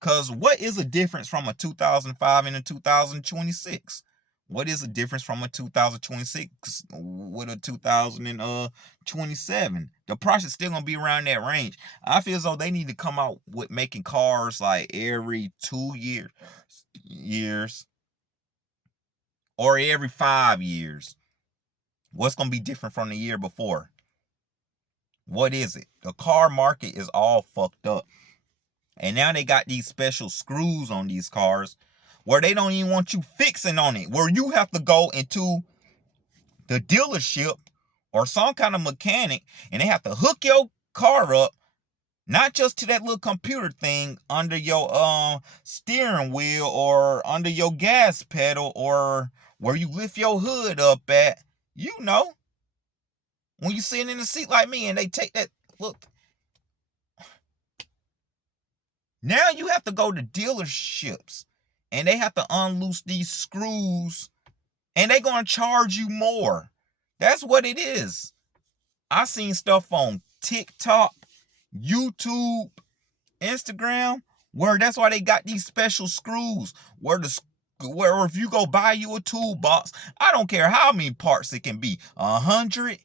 Cause what is the difference from a 2005 and a 2026? What is the difference from a 2026 with a 2027? The price is still gonna be around that range. I feel as though they need to come out with making cars like every 2 years or every 5 years. What's gonna be different from the year before? What is it? The car market is all fucked up. And now they got these special screws on these cars where they don't even want you fixing on it, where you have to go into the dealership or some kind of mechanic and they have to hook your car up, not just to that little computer thing under your steering wheel or under your gas pedal or where you lift your hood up at. You know, when you sitting in the seat like me and they take that, look, now you have to go to dealerships and they have to unloose these screws and they're going to charge you more. That's what it is. I seen stuff on TikTok, YouTube, Instagram, where that's why they got these special screws where if you go buy you a toolbox, I don't care how many parts it can be, 100,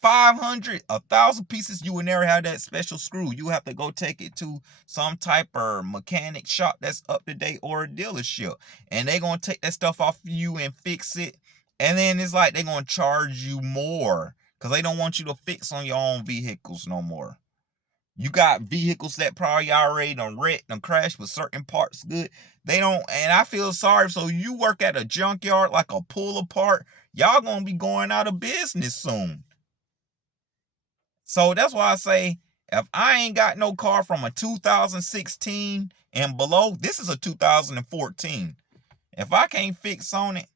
500, 1,000 pieces, you will never have that special screw. You have to go take it to some type of mechanic shop that's up to date or a dealership. And they're going to take that stuff off of you and fix it. And then it's like they're going to charge you more because they don't want you to fix on your own vehicles no more. You got vehicles that probably already done wrecked and crashed with certain parts good. They don't, and I feel sorry. So you work at a junkyard like a pull apart, y'all going to be going out of business soon. So that's why I say, if I ain't got no car from a 2016 and below, this is a 2014. If I can't fix on it,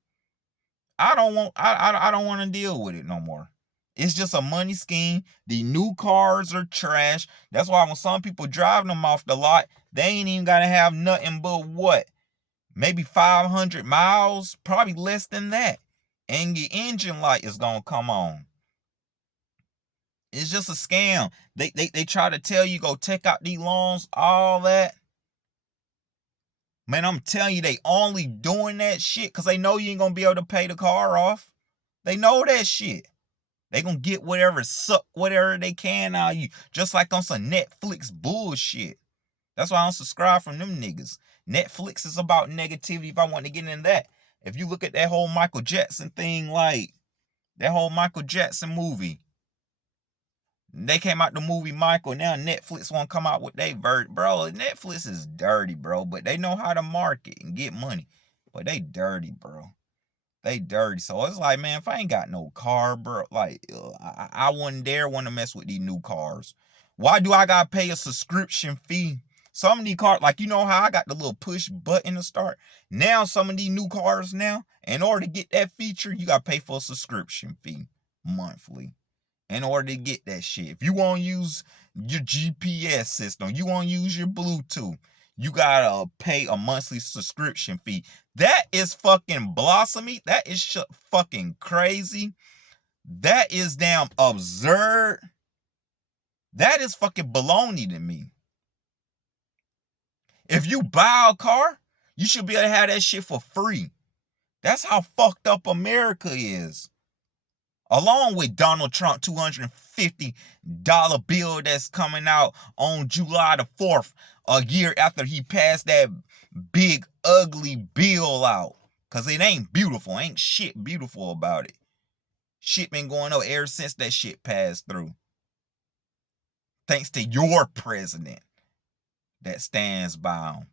I don't want to deal with it no more. It's just a money scheme. The new cars are trash. That's why when some people driving them off the lot, they ain't even gotta have nothing but what? Maybe 500 miles, probably less than that. And your engine light is gonna come on. It's just a scam. They try to tell you go take out these loans, all that. Man, I'm telling you, they only doing that shit because they know you ain't gonna be able to pay the car off. They know that shit. They gonna get whatever they can out of you. Just like on some Netflix bullshit. That's why I don't subscribe from them niggas. Netflix is about negativity if I want to get into that. If you look at that whole Michael Jackson thing, like that whole Michael Jackson movie, they came out the movie Michael. Now Netflix won't come out with they version. Bro, Netflix is dirty, bro. But they know how to market and get money. But they dirty, bro. They dirty. So it's like, man, if I ain't got no car, bro, like I wouldn't dare want to mess with these new cars. Why do I gotta pay a subscription fee? Some of these cars, like you know how I got the little push button to start. Now some of these new cars now, in order to get that feature, you gotta pay for a subscription fee monthly in order to get that shit. If you want to use your GPS system, you want to use your Bluetooth, you gotta pay a monthly subscription fee. That is fucking blossomy. That is fucking crazy. That is damn absurd. That is fucking baloney to me. If you buy a car, you should be able to have that shit for free. That's how fucked up America is. Along with Donald Trump $250 bill that's coming out on July the 4th, a year after he passed that big ugly bill out. Cause it ain't beautiful. Ain't shit beautiful about it. Shit been going on ever since that shit passed through. Thanks to your president that stands by him.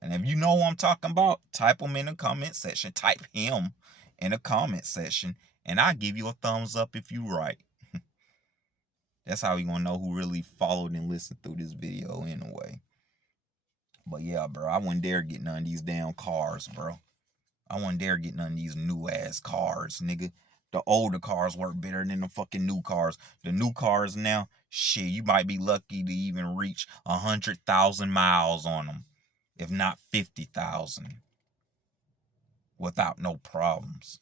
And if you know who I'm talking about, type him in the comment section. Type him in the comment section. And I'll give you a thumbs up if you right. That's how you gonna know who really followed and listened through this video anyway. But yeah, bro, I wouldn't dare get none of these damn cars, bro. I wouldn't dare get none of these new ass cars, nigga. The older cars work better than the fucking new cars. The new cars now, shit, you might be lucky to even reach 100,000 miles on them, if not 50,000, without no problems.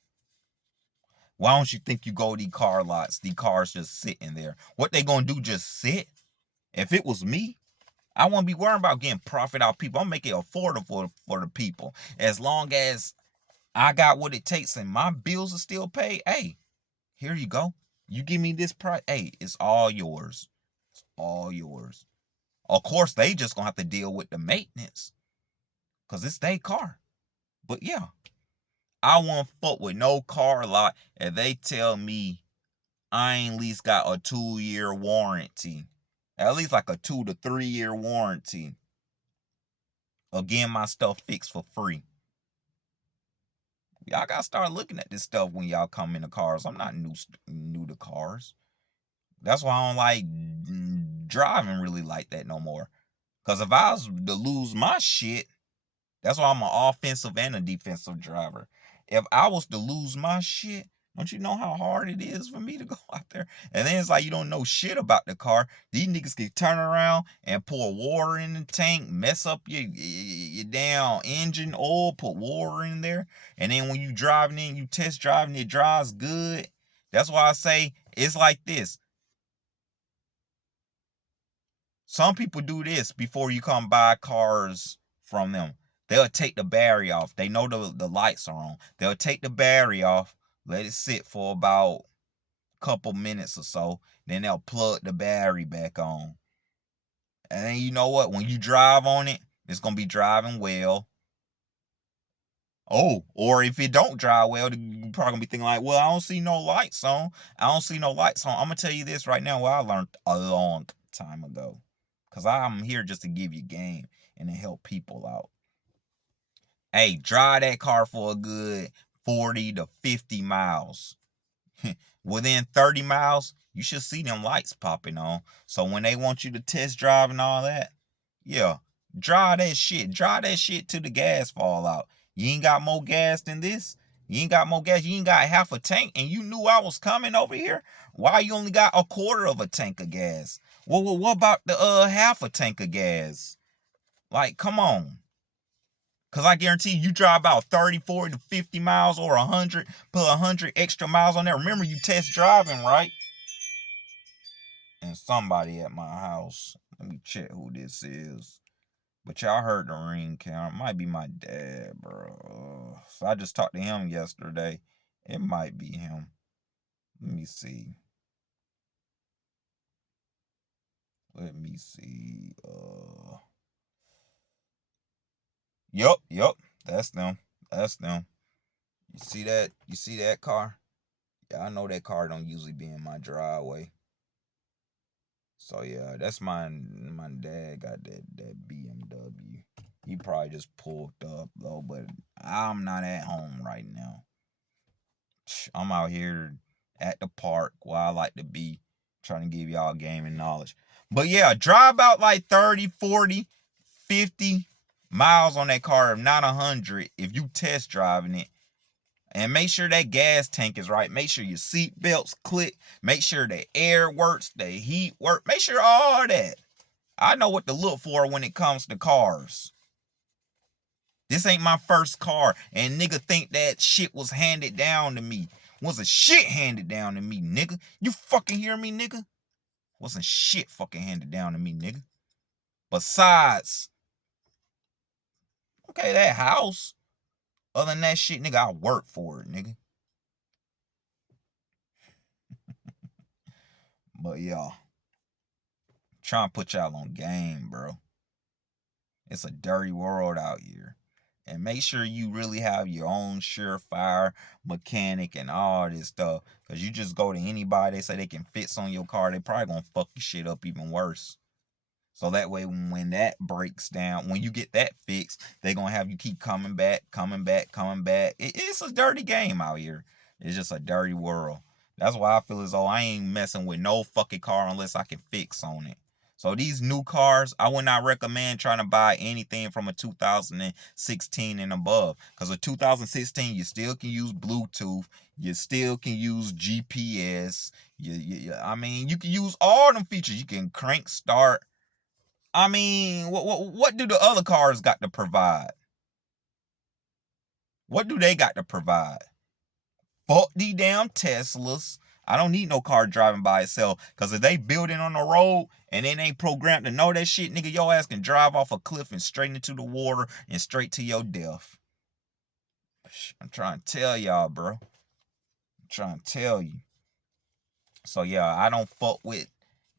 Why don't you think you go to these car lots? These cars just sitting there. What they gonna do? Just sit? If it was me, I won't be worrying about getting profit out of people. I'm making it affordable for the people. As long as I got what it takes and my bills are still paid, hey, here you go. You give me this price, hey, it's all yours. It's all yours. Of course, they just gonna have to deal with the maintenance because it's their car. But yeah, I won't fuck with no car lot if they tell me I ain't at least got a 2-year warranty. At least like a 2 to 3 year warranty. Again, my stuff fixed for free. Y'all gotta start looking at this stuff when y'all come in the cars. I'm not new to cars. That's why I don't like driving really like that no more. Cause if I was to lose my shit, that's why I'm an offensive and a defensive driver. If I was to lose my shit, don't you know how hard it is for me to go out there? And then it's like you don't know shit about the car. These niggas can turn around and pour water in the tank, mess up your damn engine oil, put water in there. And then when you driving in, you test driving, it drives good. That's why I say it's like this. Some people do this before you come buy cars from them. They'll take the battery off. They know the lights are on. They'll take the battery off, let it sit for about a couple minutes or so. Then they'll plug the battery back on. And then you know what? When you drive on it, it's going to be driving well. Oh, or if it don't drive well, you're probably going to be thinking like, well, I don't see no lights on. I don't see no lights on. I'm going to tell you this right now, what I learned a long time ago. Because I'm here just to give you game and to help people out. Hey, drive that car for a good 40 to 50 miles. Within 30 miles, you should see them lights popping on. So when they want you to test drive and all that, yeah, drive that shit. Drive that shit till the gas fall out. You ain't got more gas than this? You ain't got more gas. You ain't got half a tank and you knew I was coming over here? Why you only got a quarter of a tank of gas? Well, what about the half a tank of gas? Like, come on. Because I guarantee you drive about 30, 40 to 50 miles or 100, put 100 extra miles on there. Remember, you test driving, right? And somebody at my house. Let me check who this is. But y'all heard the ring count. It might be my dad, bro. So I just talked to him yesterday. It might be him. Let me see. Let me see. Yup. That's them. That's them. You see that? You see that car? Yeah, I know that car don't usually be in my driveway. So yeah, that's my dad got that BMW. He probably just pulled up though, but I'm not at home right now. I'm out here at the park where I like to be, trying to give y'all gaming knowledge. But yeah, drive about like 30, 40, 50 miles on that car, not 100 if you test driving it. And make sure that gas tank is right. Make sure your seat belts click. Make sure the air works, the heat works. Make sure all that. I know what to look for when it comes to cars. This ain't my first car, and nigga think that shit was handed down to me. Wasn't shit handed down to me, nigga. You fucking hear me, nigga? Wasn't shit fucking handed down to me, nigga. Besides, okay, that house. Other than that shit, nigga, I work for it, nigga. But y'all, trying to put y'all on game, bro. It's a dirty world out here. And make sure you really have your own surefire mechanic and all this stuff. Because you just go to anybody, they say they can fix on your car, they probably gonna fuck your shit up even worse. So that way, when that breaks down, when you get that fixed, they gonna have you keep coming back. It's a dirty game out here. It's just a dirty world. That's why I feel as though I ain't messing with no fucking car unless I can fix on it. So these new cars, I would not recommend trying to buy anything from a 2016 and above. Because a 2016, you still can use Bluetooth. You still can use GPS. I mean, you can use all them features. You can crank start. I mean, what do the other cars got to provide? What do they got to provide? Fuck these damn Teslas. I don't need no car driving by itself. Because if they building on the road and it ain't programmed to know that shit, nigga, your ass can drive off a cliff and straight into the water and straight to your death. I'm trying to tell y'all, bro. I'm trying to tell you. So yeah, I don't fuck with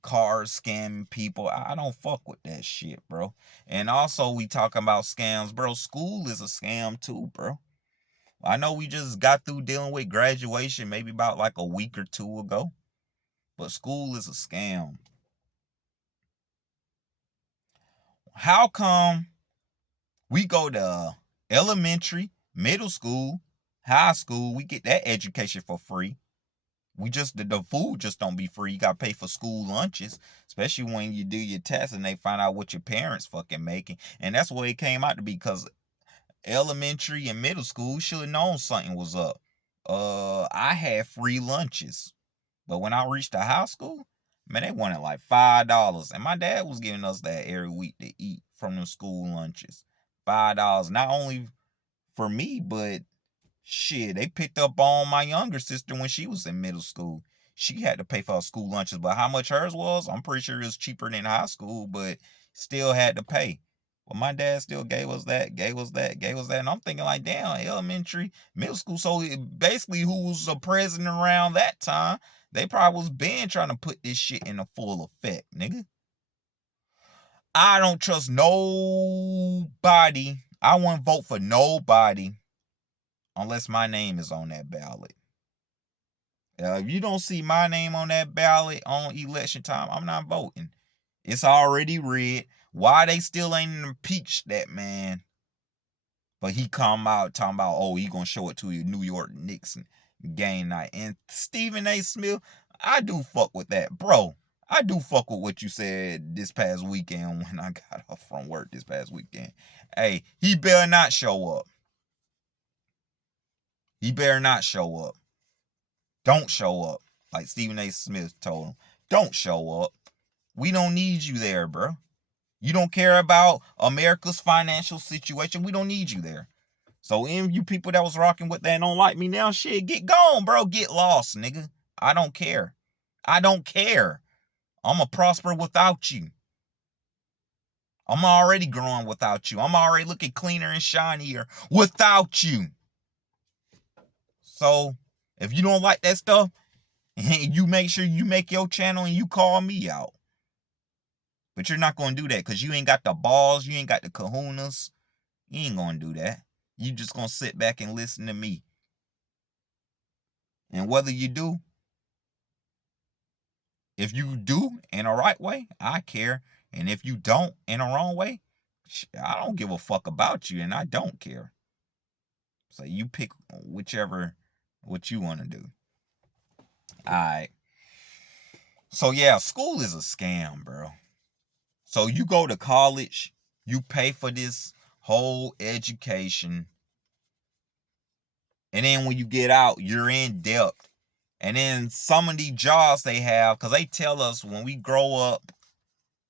cars scamming people. I don't fuck with that shit, bro. And also we talking about scams, bro. School is a scam too, bro. I know we just got through dealing with graduation maybe about like a week or two ago, but school is a scam. How come we go to elementary, middle school, high school, we get that education for free? We just the food just don't be free. You gotta pay for school lunches, especially when you do your tests and they find out what your parents fucking making. And that's what it came out to be, because elementary and middle school should have known something was up. I had free lunches. But when I reached the high school, man, they wanted like $5. And my dad was giving us that every week to eat from the school lunches. $5. Not only for me, but shit, they picked up on my younger sister when she was in middle school. She had to pay for her school lunches, but how much hers was, I'm pretty sure it was cheaper than high school, but still had to pay. But my dad still gave us that. And I'm thinking like, damn, elementary, middle school. So basically, who was the president around that time? They probably was been trying to put this shit in a full effect, nigga. I don't trust nobody. I wouldn't vote for nobody unless my name is on that ballot. If you don't see my name on that ballot on election time, I'm not voting. It's already red. Why they still ain't impeached that man? But he come out talking about, oh, he gonna show it to you, New York Knicks game night. And Stephen A. Smith, I do fuck with that, bro. I do fuck with what you said this past weekend when I got off from work this past weekend. Hey, he better not show up. He better not show up. Don't show up. Like Stephen A. Smith told him. Don't show up. We don't need you there, bro. You don't care about America's financial situation. We don't need you there. So any of you people that was rocking with that and don't like me now, shit, get gone, bro. Get lost, nigga. I don't care. I don't care. I'ma prosper without you. I'm already growing without you. I'm already looking cleaner and shinier without you. So if you don't like that stuff, you make sure you make your channel and you call me out. But you're not going to do that because you ain't got the balls. You ain't got the kahunas. You ain't going to do that. You just going to sit back and listen to me. And whether you do, if you do in the right way, I care. And if you don't in the wrong way, I don't give a fuck about you and I don't care. So you pick whichever, what you want to do. All right. So yeah, school is a scam, bro. So you go to college, you pay for this whole education, and then when you get out, you're in debt. And then some of these jobs they have, because they tell us when we grow up,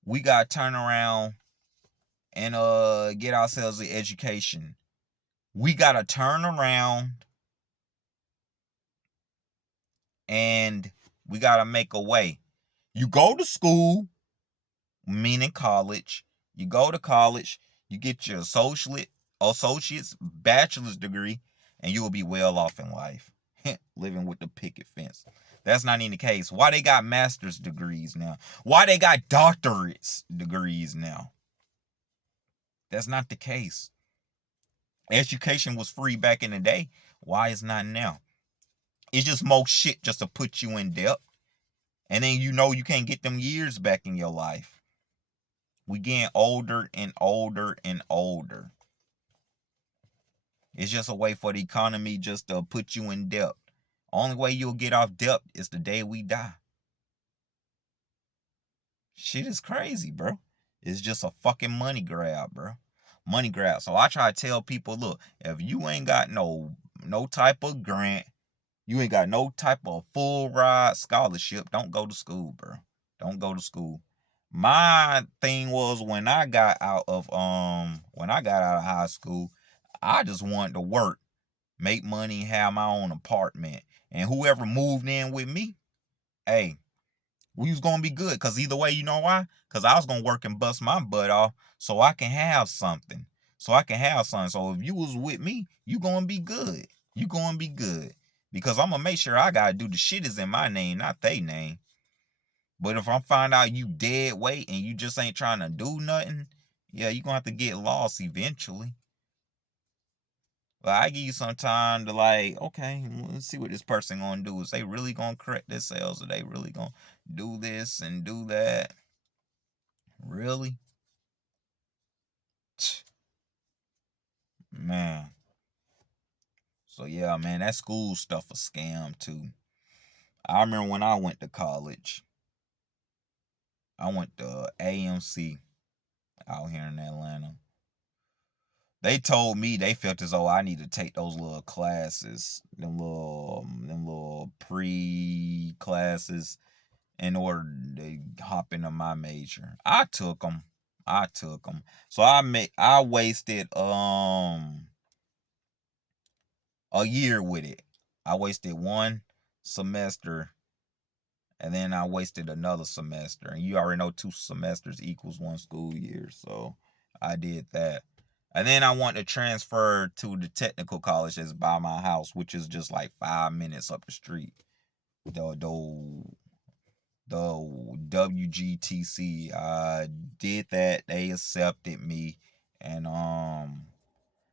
we got to turn around and get ourselves an education. We got to turn around and we got to make a way. You go to school, meaning college. You go to college, you get your associate's bachelor's degree, and you will be well off in life. Living with the picket fence. That's not even the case. Why they got master's degrees now? Why they got doctorates degrees now? That's not the case. Education was free back in the day. Why is not now? It's just more shit just to put you in debt. And then you know you can't get them years back in your life. We getting older and older and older. It's just a way for the economy just to put you in debt. Only way you'll get off debt is the day we die. Shit is crazy, bro. It's just a fucking money grab, bro. Money grab. So I try to tell people, look, if you ain't got no type of grant, you ain't got no type of full ride scholarship, don't go to school, bro. Don't go to school. My thing was when I got out of high school, I just wanted to work, make money, have my own apartment. And whoever moved in with me, hey, we was gonna be good. Cause either way, you know why? Cause I was gonna work and bust my butt off so I can have something. So if you was with me, you gonna be good. You gonna be good. Because I'm gonna make sure I gotta do the shit is in my name, not they name. But if I find out you dead weight and you just ain't trying to do nothing, yeah, you gonna have to get lost eventually. But I give you some time to like, okay, let's see what this person gonna do. Is they really gonna correct themselves? Or they really gonna do this and do that? Really? Man. So yeah, man, that school stuff a scam too. I remember when I went to college. I went to AMC out here in Atlanta. They told me they felt as though I need to take those little classes, them little pre classes in order to hop into my major. I took them. So I wasted a year with it. I wasted one semester and then I wasted another semester. And you already know 2 semesters equals 1 school year. So I did that. And then I want to transfer to the technical college that's by my house, which is just like 5 minutes up the street. The WGTC. I did that. They accepted me. And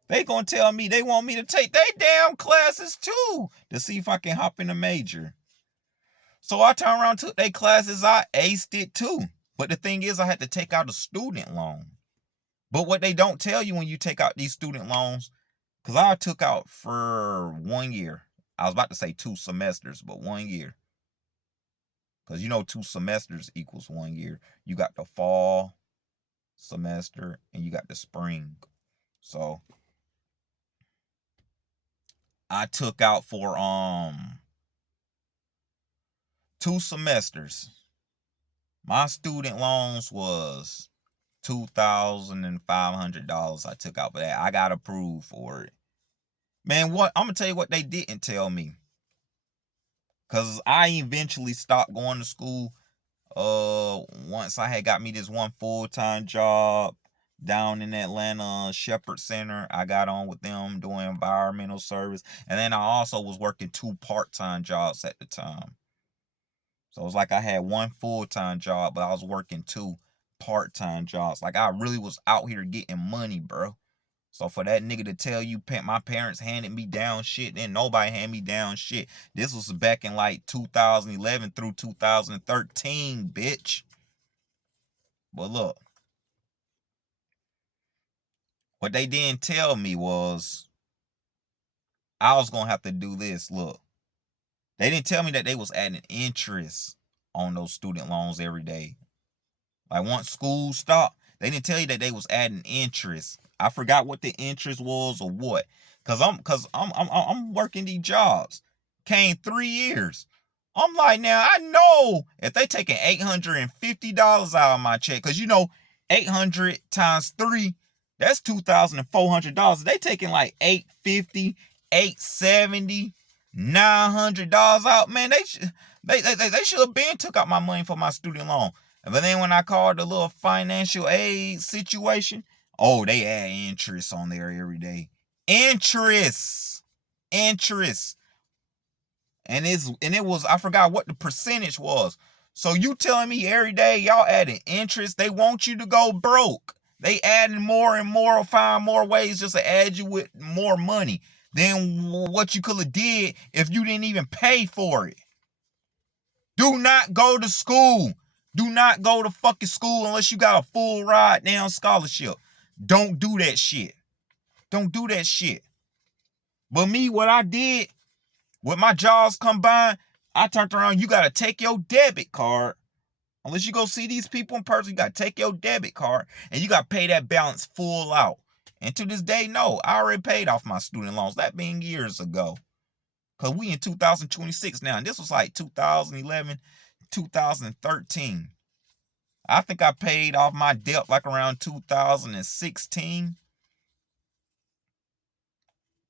they gonna tell me they want me to take they damn classes too to see if I can hop in a major. So I turned around, took their classes, I aced it too. But the thing is, I had to take out a student loan. But what they don't tell you when you take out these student loans, because I took out for 1 year. I was about to say 2 semesters, but 1 year. Because you know 2 semesters equals 1 year. You got the fall semester and you got the spring. So I took out for 2 semesters. My student loans was $2,500 I took out for that. I got approved for it. Man, what I'm gonna tell you what they didn't tell me. Cause I eventually stopped going to school. Once I had got me this one full-time job. down in Atlanta, Shepherd Center. I got on with them doing environmental service. And then I also was working 2 part-time jobs at the time. So it was like I had 1 full-time job, but I was working 2 part-time jobs. Like I really was out here getting money, bro. So for that nigga to tell you my parents handed me down shit, then nobody handed me down shit. This was back in like 2011 through 2013, bitch. But look, what they didn't tell me was I was gonna have to do this. Look, they didn't tell me that they was adding interest on those student loans every day. Like once school stopped, they didn't tell you that they was adding interest. I forgot what the interest was or what. Cause I'm working these jobs. Came 3 years. I'm like, now I know if they taking $850 out of my check, cause 800 times 3, that's $2,400. They taking like $850, $870, $900 out. Man, they should have been took out my money for my student loan. But then when I called the little financial aid situation, oh, they add interest on there every day. Interest. And it was, I forgot what the percentage was. So you telling me every day y'all adding interest? They want you to go broke. They adding more and more, or find more ways just to add you with more money than what you could have did if you didn't even pay for it. Do not go to school. Do not go to fucking school unless you got a full ride down scholarship. Don't do that shit. Don't do that shit. But me, what I did, with my jobs combined, I turned around, you gotta take your debit card. Unless you go see these people in person, you gotta take your debit card and you gotta pay that balance full out. And to this day, no, I already paid off my student loans. That being years ago. Because we in 2026 now. And this was like 2011, 2013. I think I paid off my debt like around 2016.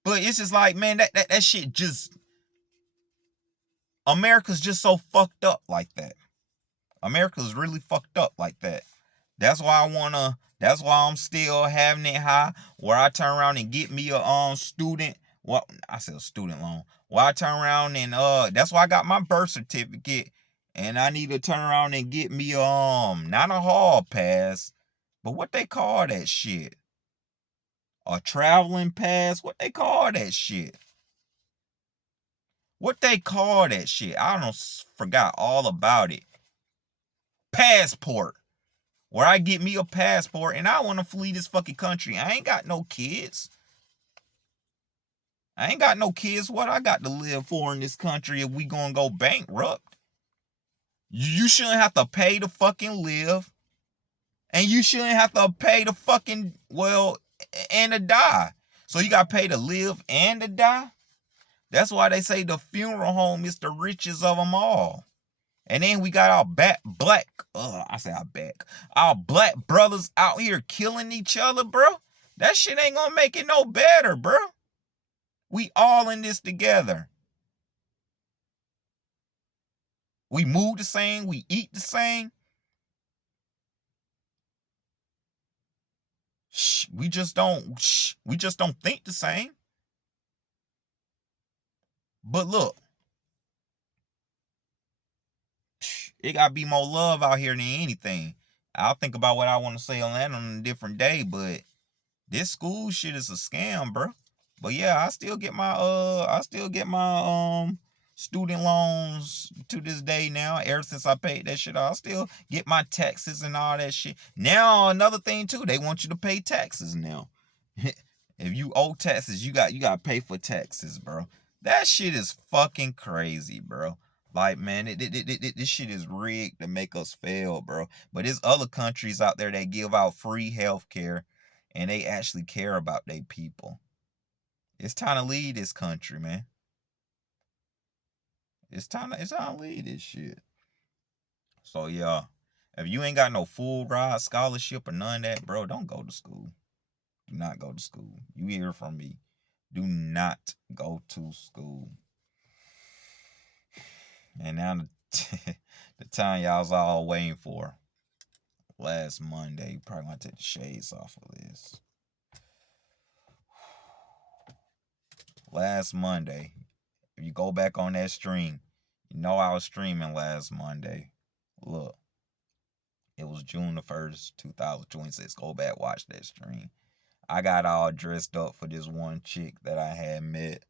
But it's just like, man, that shit just... America's just so fucked up like that. America's really fucked up like that. That's why I'm still having it high, where I turn around and get me a student... Well, I said a student loan. Well, I turn around and that's why I got my birth certificate. And I need to turn around and get me not a hall pass, but what they call that shit? A traveling pass? What they call that shit? What they call that shit? I don't forgot all about it. Passport. Where I get me a passport and I want to flee this fucking country. I ain't got no kids. What I got to live for in this country if we gonna go bankrupt? You shouldn't have to pay to fucking live. And you shouldn't have to pay to fucking, and to die. So you got to pay to live and to die? That's why they say the funeral home is the richest of them all. And then we got our our black brothers out here killing each other, bro. That shit ain't gonna make it no better, bro. We all in this together. We move the same, we eat the same. We just don't think the same. But look, it gotta be more love out here than anything. I'll think about what I want to say on that on a different day, but this school shit is a scam, bro. But yeah, I still get my student loans to this day now. Ever since I paid that shit, I still get my taxes and all that shit. Now another thing too, they want you to pay taxes now. If you owe taxes, you got to pay for taxes, bro. That shit is fucking crazy, bro. Like, man, this shit is rigged to make us fail, bro. But there's other countries out there that give out free healthcare and they actually care about their people. It's time to lead this country, man. It's time to lead this shit. So yeah, if you ain't got no full ride scholarship or none of that, bro, don't go to school. Do not go to school. You hear from me. Do not go to school. And now the time y'all's all waiting for. last Monday. Probably gonna take the shades off of this. Last Monday. If you go back on that stream, you know I was streaming last Monday. Look, it was June the 1st, 2026. Go back, watch that stream. I got all dressed up for this one chick that I had met.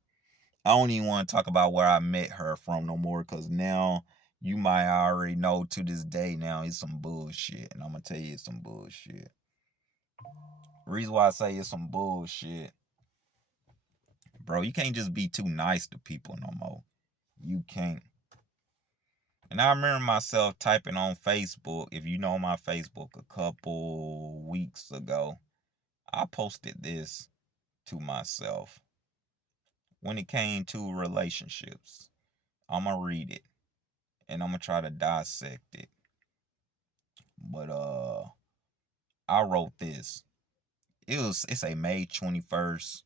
I don't even want to talk about where I met her from no more, because now you might already know to this day now it's some bullshit. And I'm going to tell you it's some bullshit. Reason why I say it's some bullshit, bro, you can't just be too nice to people no more. You can't. And I remember myself typing on Facebook, if you know my Facebook, a couple weeks ago. I posted this to myself. When it came to relationships, I'm going to read it and I'm going to try to dissect it. But I wrote this. It's a May 21st,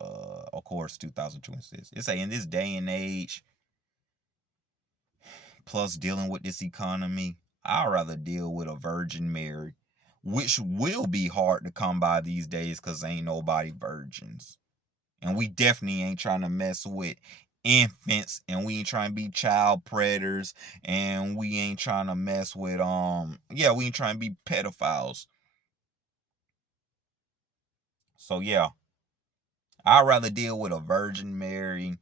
of course, 2026. It's a, in this day and age, plus dealing with this economy, I'd rather deal with a Virgin Mary, which will be hard to come by these days because ain't nobody virgins. And we definitely ain't trying to mess with infants, and we ain't trying to be child predators, and we ain't trying to mess with we ain't trying to be pedophiles. So yeah, I'd rather deal with a Virgin Mary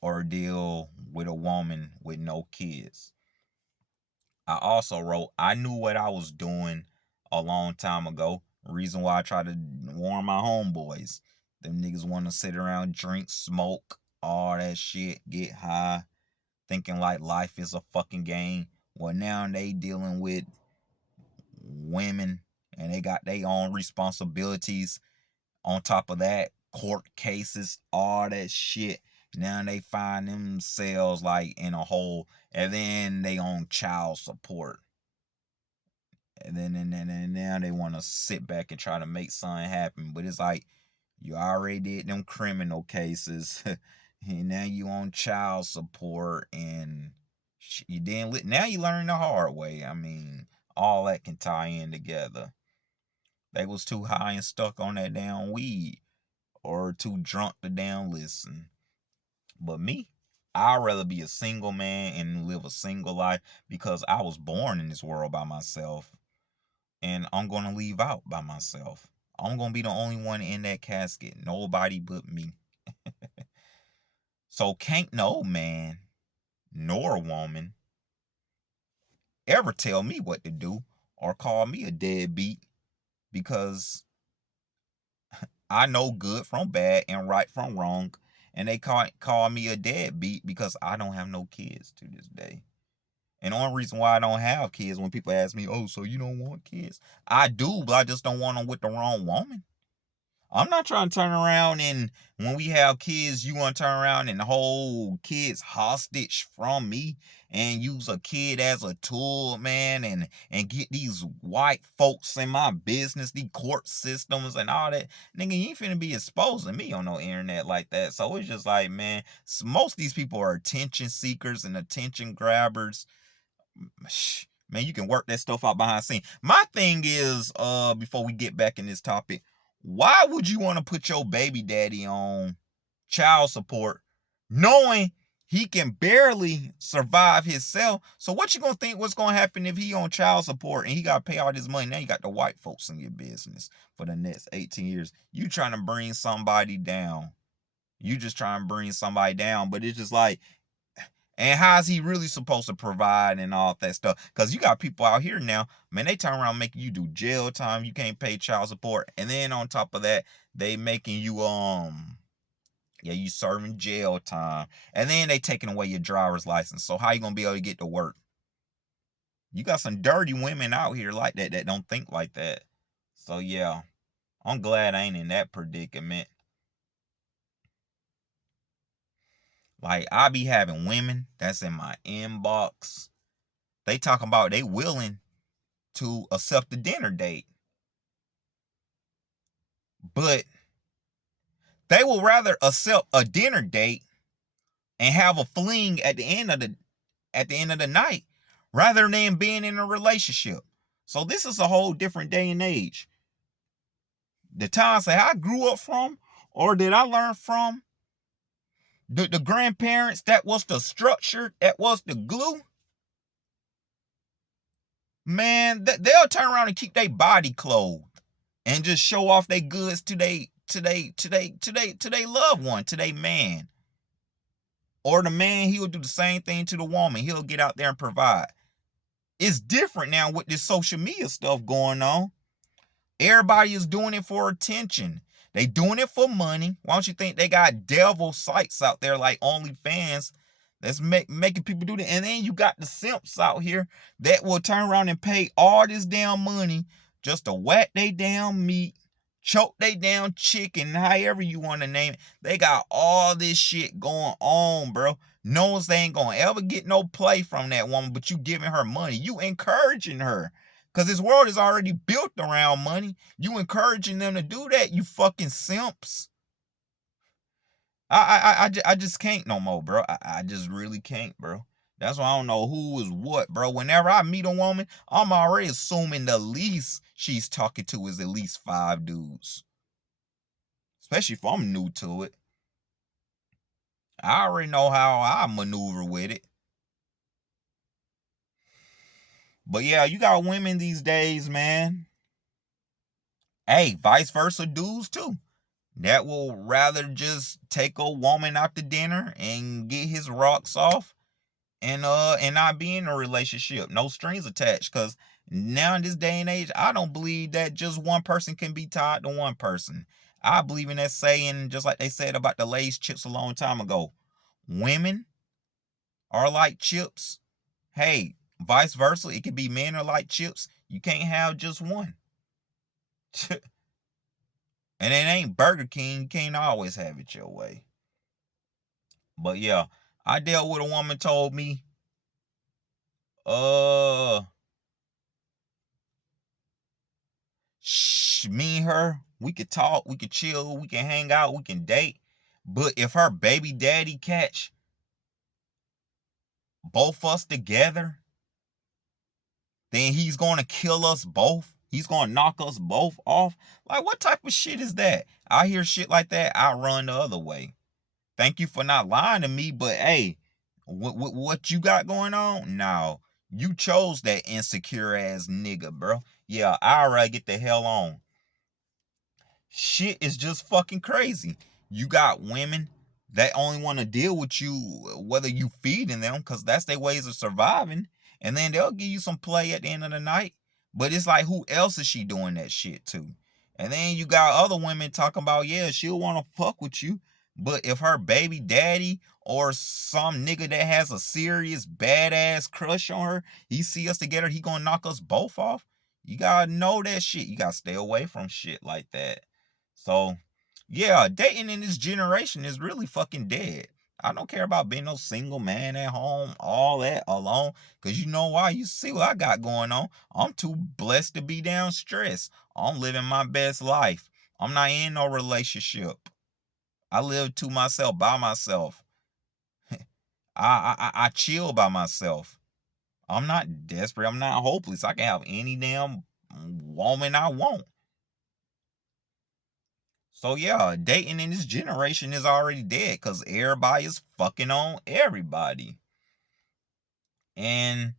or deal with a woman with no kids. I also wrote, I knew what I was doing a long time ago. Reason why I try to warn my homeboys. Them niggas want to sit around, drink, smoke, all that shit, get high, thinking like life is a fucking game. Well, now they dealing with women and they got their own responsibilities. On top of that, court cases, all that shit. Now they find themselves like in a hole, and then they on child support. And then now they want to sit back and try to make something happen. But it's like, you already did them criminal cases. And now you on child support, and you didn't. Now you learn the hard way. I mean, all that can tie in together. They was too high and stuck on that damn weed, or too drunk to damn listen. But me, I'd rather be a single man and live a single life, because I was born in this world by myself, and I'm going to leave out by myself. I'm going to be the only one in that casket. Nobody but me. So can't no man nor woman ever tell me what to do or call me a deadbeat, because I know good from bad and right from wrong. And they call me a deadbeat because I don't have no kids to this day. And the only reason why I don't have kids, when people ask me, oh, so you don't want kids? I do, but I just don't want them with the wrong woman. I'm not trying to turn around, and when we have kids, you want to turn around and hold kids hostage from me and use a kid as a tool, man, and get these white folks in my business, these court systems and all that. Nigga, you ain't finna be exposing me on no internet like that. So it's just like, man, most of these people are attention seekers and attention grabbers. Man, you can work that stuff out behind the scene. My thing is, before we get back in this topic, why would you want to put your baby daddy on child support knowing he can barely survive himself? So what you gonna think what's gonna happen if he on child support and he gotta pay all this money? Now you got the white folks in your business for the next 18 years. You trying to bring somebody down. You just trying to bring somebody down, but it's just like, and how's he really supposed to provide and all that stuff? Because you got people out here now, man, they turn around making you do jail time. You can't pay child support. And then on top of that, they making you, you serving jail time. And then they taking away your driver's license. So how you going to be able to get to work? You got some dirty women out here like that don't think like that. So yeah, I'm glad I ain't in that predicament. Like, I be having women that's in my inbox. They talking about they willing to accept a dinner date, but they will rather accept a dinner date and have a fling at the end of the night, rather than being in a relationship. So this is a whole different day and age. The times that I grew up from, or that I learned from, the grandparents, that was the structure, that was the glue. Man, they'll turn around and keep their body clothed and just show off their goods to they loved one, to their man. Or the man, he'll do the same thing to the woman. He'll get out there and provide. It's different now with this social media stuff going on. Everybody is doing it for attention. They doing it for money. Why don't you think they got devil sites out there like OnlyFans that's making people do that? And then you got the simps out here that will turn around and pay all this damn money just to whack they damn meat, choke they damn chicken, however you want to name it. They got all this shit going on, bro. Knows they ain't gonna ever get no play from that woman, but you giving her money. You encouraging her. Because this world is already built around money. You encouraging them to do that, you fucking simps. I just can't no more, bro. I just really can't, bro. That's why I don't know who is what, bro. Whenever I meet a woman, I'm already assuming the least she's talking to is at least 5 dudes. Especially if I'm new to it. I already know how I maneuver with it. But yeah, you got women these days, man. Hey, vice versa dudes too. That will rather just take a woman out to dinner and get his rocks off and not be in a relationship. No strings attached. Cause now in this day and age, I don't believe that just one person can be tied to one person. I believe in that saying, just like they said about the Lay's chips a long time ago. Women are like chips. Hey, vice versa. It could be men are like chips. You can't have just one. And it ain't Burger King. You can't always have it your way. But yeah, I dealt with a woman told me, uh, me and her, we could talk, we could chill, we can hang out, we can date. But if her baby daddy catch both us together, then he's gonna kill us both. He's gonna knock us both off. Like, what type of shit is that? I hear shit like that, I run the other way. Thank you for not lying to me, but hey, what you got going on? No, you chose that insecure ass nigga, bro. Yeah, I'd rather get the hell on. Shit is just fucking crazy. You got women that only want to deal with you whether you feeding them, because that's their ways of surviving, and then they'll give you some play at the end of the night. But it's like, who else is she doing that shit to? And then you got other women talking about, yeah, she'll want to fuck with you, but if her baby daddy or some nigga that has a serious badass crush on her, he see us together, he gonna knock us both off. You gotta know that shit. You gotta stay away from shit like that. So, yeah, dating in this generation is really fucking dead. I don't care about being no single man at home, all that alone. Cause you know why? You see what I got going on. I'm too blessed to be down stressed. I'm living my best life. I'm not in no relationship. I live to myself, by myself. I chill by myself. I'm not desperate. I'm not hopeless. I can have any damn woman I want. So yeah, dating in this generation is already dead because everybody is fucking on everybody. And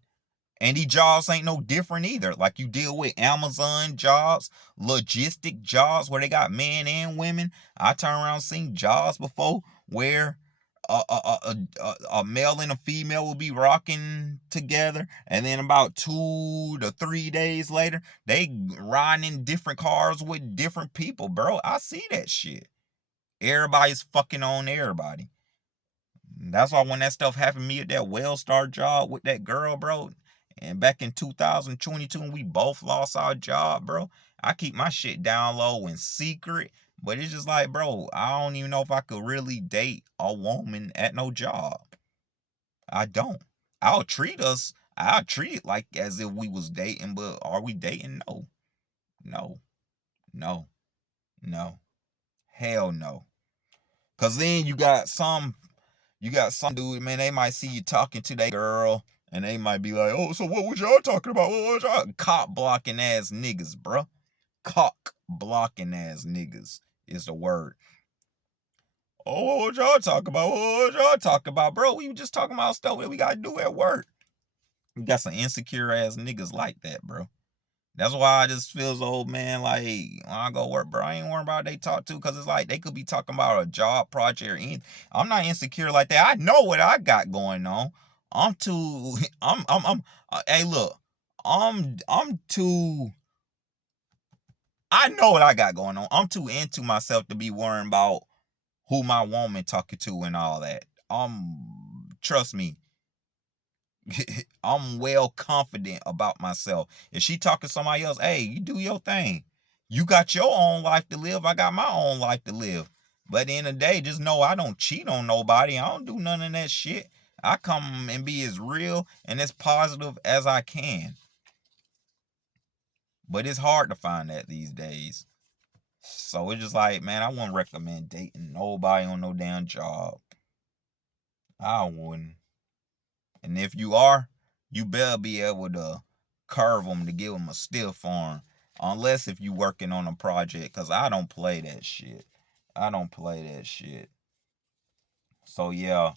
these jobs ain't no different either. Like, you deal with Amazon jobs, logistic jobs where they got men and women. I turn around and seen jobs before where a male and a female will be rocking together, and then about 2 to 3 days later, they riding in different cars with different people, bro. I see that shit. Everybody's fucking on everybody. That's why when that stuff happened to me at that Wellstar job with that girl, bro, and back in 2022 when we both lost our job, bro, I keep my shit down low in secret. But it's just like, bro, I don't even know if I could really date a woman at no job. I don't. I'll treat it like as if we was dating, but are we dating? No. No. No. No. Hell no. Cause then you got some dude, man, they might see you talking to that girl And they might be like, oh, so what was y'all talking about? What was y'all? Cock blocking ass niggas, bruh. Cock blocking ass niggas is the word. Oh, what y'all talking about? What y'all talking about, bro? We were just talking about stuff that we gotta do at work. We got some insecure ass niggas like that, bro. That's why I just feel so, man, like, when I go work, bro, I ain't worried about what they talk to, because it's like they could be talking about a job project or anything. I'm not insecure like that. I know what I got going on. I'm too, hey, look, I'm too, I know what I got going on. I'm too into myself to be worrying about who my woman talking to and all that. Trust me, I'm well confident about myself. If she talking to somebody else, hey, you do your thing. You got your own life to live. I got my own life to live. But at the end of the day, just know I don't cheat on nobody. I don't do none of that shit. I come and be as real and as positive as I can. But it's hard to find that these days. So it's just like, man, I wouldn't recommend dating nobody on no damn job. I wouldn't. And if you are, you better be able to curve them to give them a stiff arm. Unless if you working on a project, because I don't play that shit. I don't play that shit. So yeah,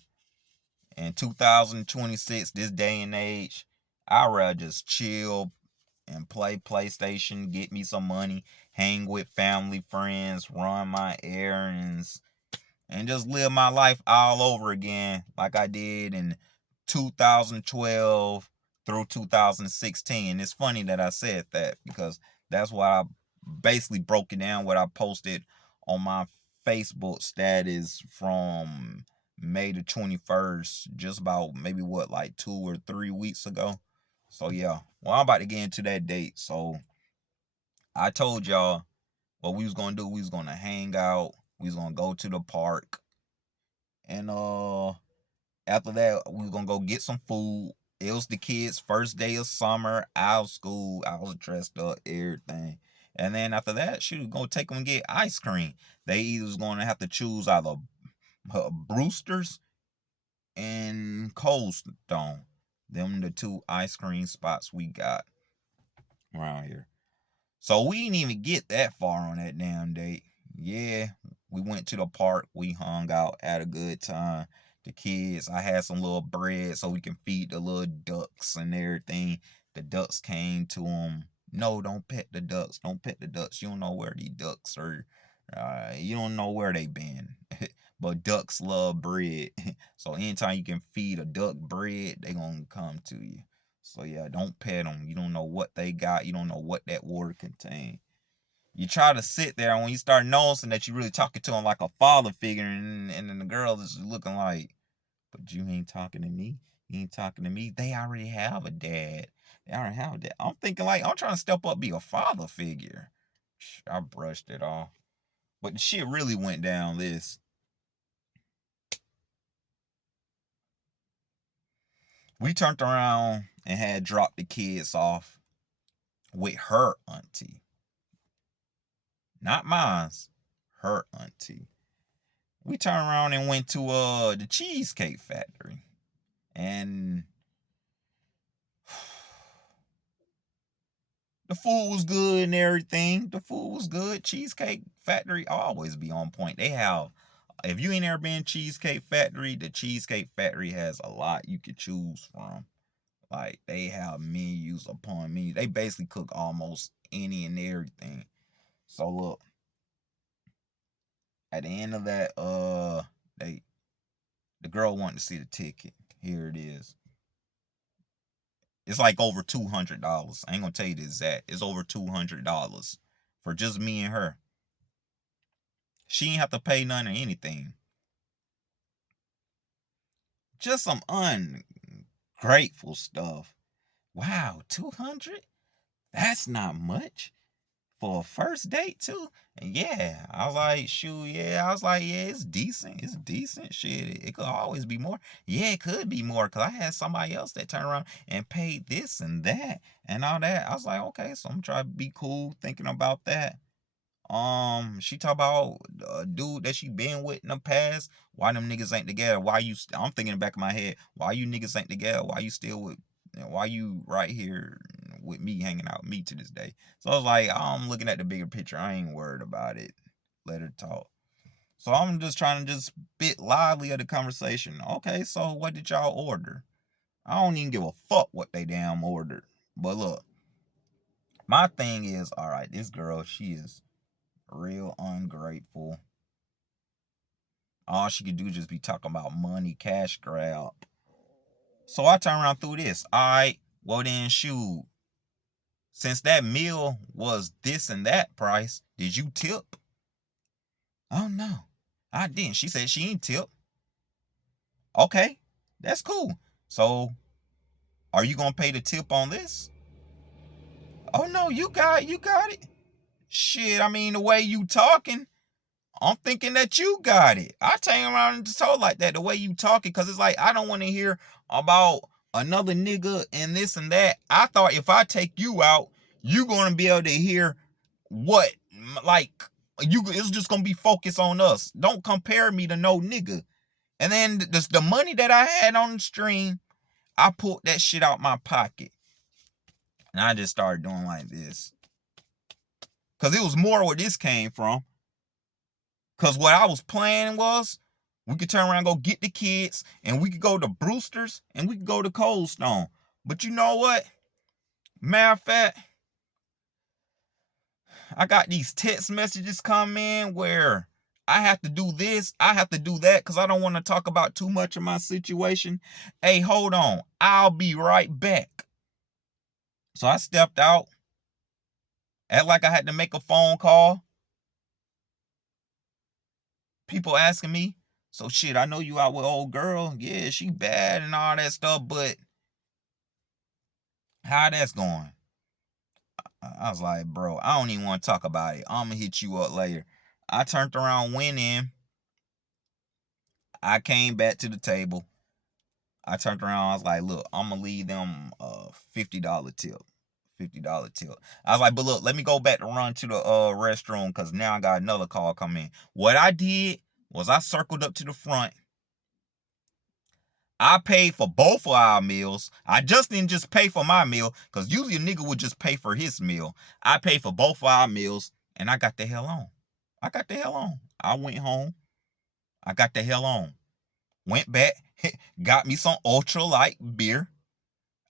in 2026, this day and age, I'd rather just chill and play PlayStation, get me some money, hang with family, friends, run my errands, and just live my life all over again like I did in 2012 through 2016. It's funny that I said that because that's what I basically broke it down, what I posted on my Facebook status from May the 21st, just about maybe what, like 2 or 3 weeks ago. So yeah, well, I'm about to get into that date. So I told y'all what we was gonna do. We was gonna hang out. We was gonna go to the park. And after that, we was gonna go get some food. It was the kids' first day of summer, out of school. I was dressed up, everything. And then after that, she was gonna take them and get ice cream. They either was gonna have to choose either Brewster's and Cold Stone. Them the two ice cream spots we got around here. So we didn't even get that far on that damn date. Yeah, we went to the park. We hung out, had a good time. The kids, I had some little bread so we can feed the little ducks and everything. The ducks came to them. No, don't pet the ducks. Don't pet the ducks. You don't know where these ducks are. You don't know where they been. But ducks love bread. So anytime you can feed a duck bread, they gonna come to you. So yeah, don't pet them. You don't know what they got. You don't know what that water contains. You try to sit there, and when you start noticing that you're really talking to them like a father figure, and then the girl is looking like, but you ain't talking to me. You ain't talking to me. They already have a dad. They already have a dad. I'm thinking like, I'm trying to step up, be a father figure. I brushed it off. But the shit really went down this. We turned around and had dropped the kids off with her auntie. Not mine's, her auntie. We turned around and went to the Cheesecake Factory. And the food was good and everything. The food was good. Cheesecake Factory always be on point. They have, if you ain't ever been Cheesecake Factory, the Cheesecake Factory has a lot you could choose from. Like, they have menus upon menus. They basically cook almost any and everything. So look, at the end of that, the girl wanted to see the ticket. Here it is. It's like over $200. I ain't gonna tell you the exact. It's over $200 for just me and her. She ain't have to pay none or anything. Just some ungrateful stuff. Wow, 200? That's not much for a first date too. And yeah, I was like, shoot, yeah. I was like, yeah, it's decent. It's decent. Shit, it could always be more. Yeah, it could be more because I had somebody else that turned around and paid this and that and all that. I was like, okay, so I'm trying to be cool thinking about that. She talked about a dude that she been with in the past Why them niggas ain't together? Why you? I'm thinking in the back of my head, why you niggas ain't together? Why you still with? Why you right here with me, hanging out with me to this day? So I was like, I'm looking at the bigger picture. I ain't worried about it. Let her talk. So I'm just trying to just spit lively of the conversation. Okay, so what did y'all order? I don't even give a fuck what they damn ordered. But look, my thing is, all right, this girl, she is real ungrateful. All she could do is just be talking about money, cash grab. So I turn around through this. All right, well then, shoot. Since that meal was this and that price, did you tip? Oh no, I didn't. She said she ain't tip. Okay, that's cool. So, are you gonna pay the tip on this? Oh no, you got it. Shit, I mean the way you talking, I'm thinking that you got it. I turn around and just told like that the way you talking, cause it's like I don't want to hear about another nigga and this and that. I thought if I take you out, you gonna be able to hear what like you. It's just gonna be focused on us. Don't compare me to no nigga. And then the money that I had on the stream, I pulled that shit out my pocket, and I just started doing like this, cause it was more where this came from. Cause what I was planning was we could turn around and go get the kids, and we could go to Brewster's, and we could go to Cold Stone. But you know what? Matter of fact, I got these text messages come in where I have to do this, I have to do that, because I don't want to talk about too much of my situation. Hey, hold on. I'll be right back. So I stepped out, act like I had to make a phone call. People asking me, so shit, I know you out with old girl. Yeah, she bad and all that stuff, but how that's going? I was like, bro, I don't even want to talk about it. I'm gonna hit you up later. I turned around, went in. I came back to the table. I turned around. I was like, look, I'm gonna leave them a $50 tip. $50 tip. I was like, but look, let me go back to run to the restroom because now I got another call coming in. What I did was I circled up to the front. I paid for both of our meals. I just didn't just pay for my meal, because usually a nigga would just pay for his meal. I paid for both of our meals, and I got the hell on. I got the hell on. I went home. I got the hell on. Went back, got me some ultra light beer.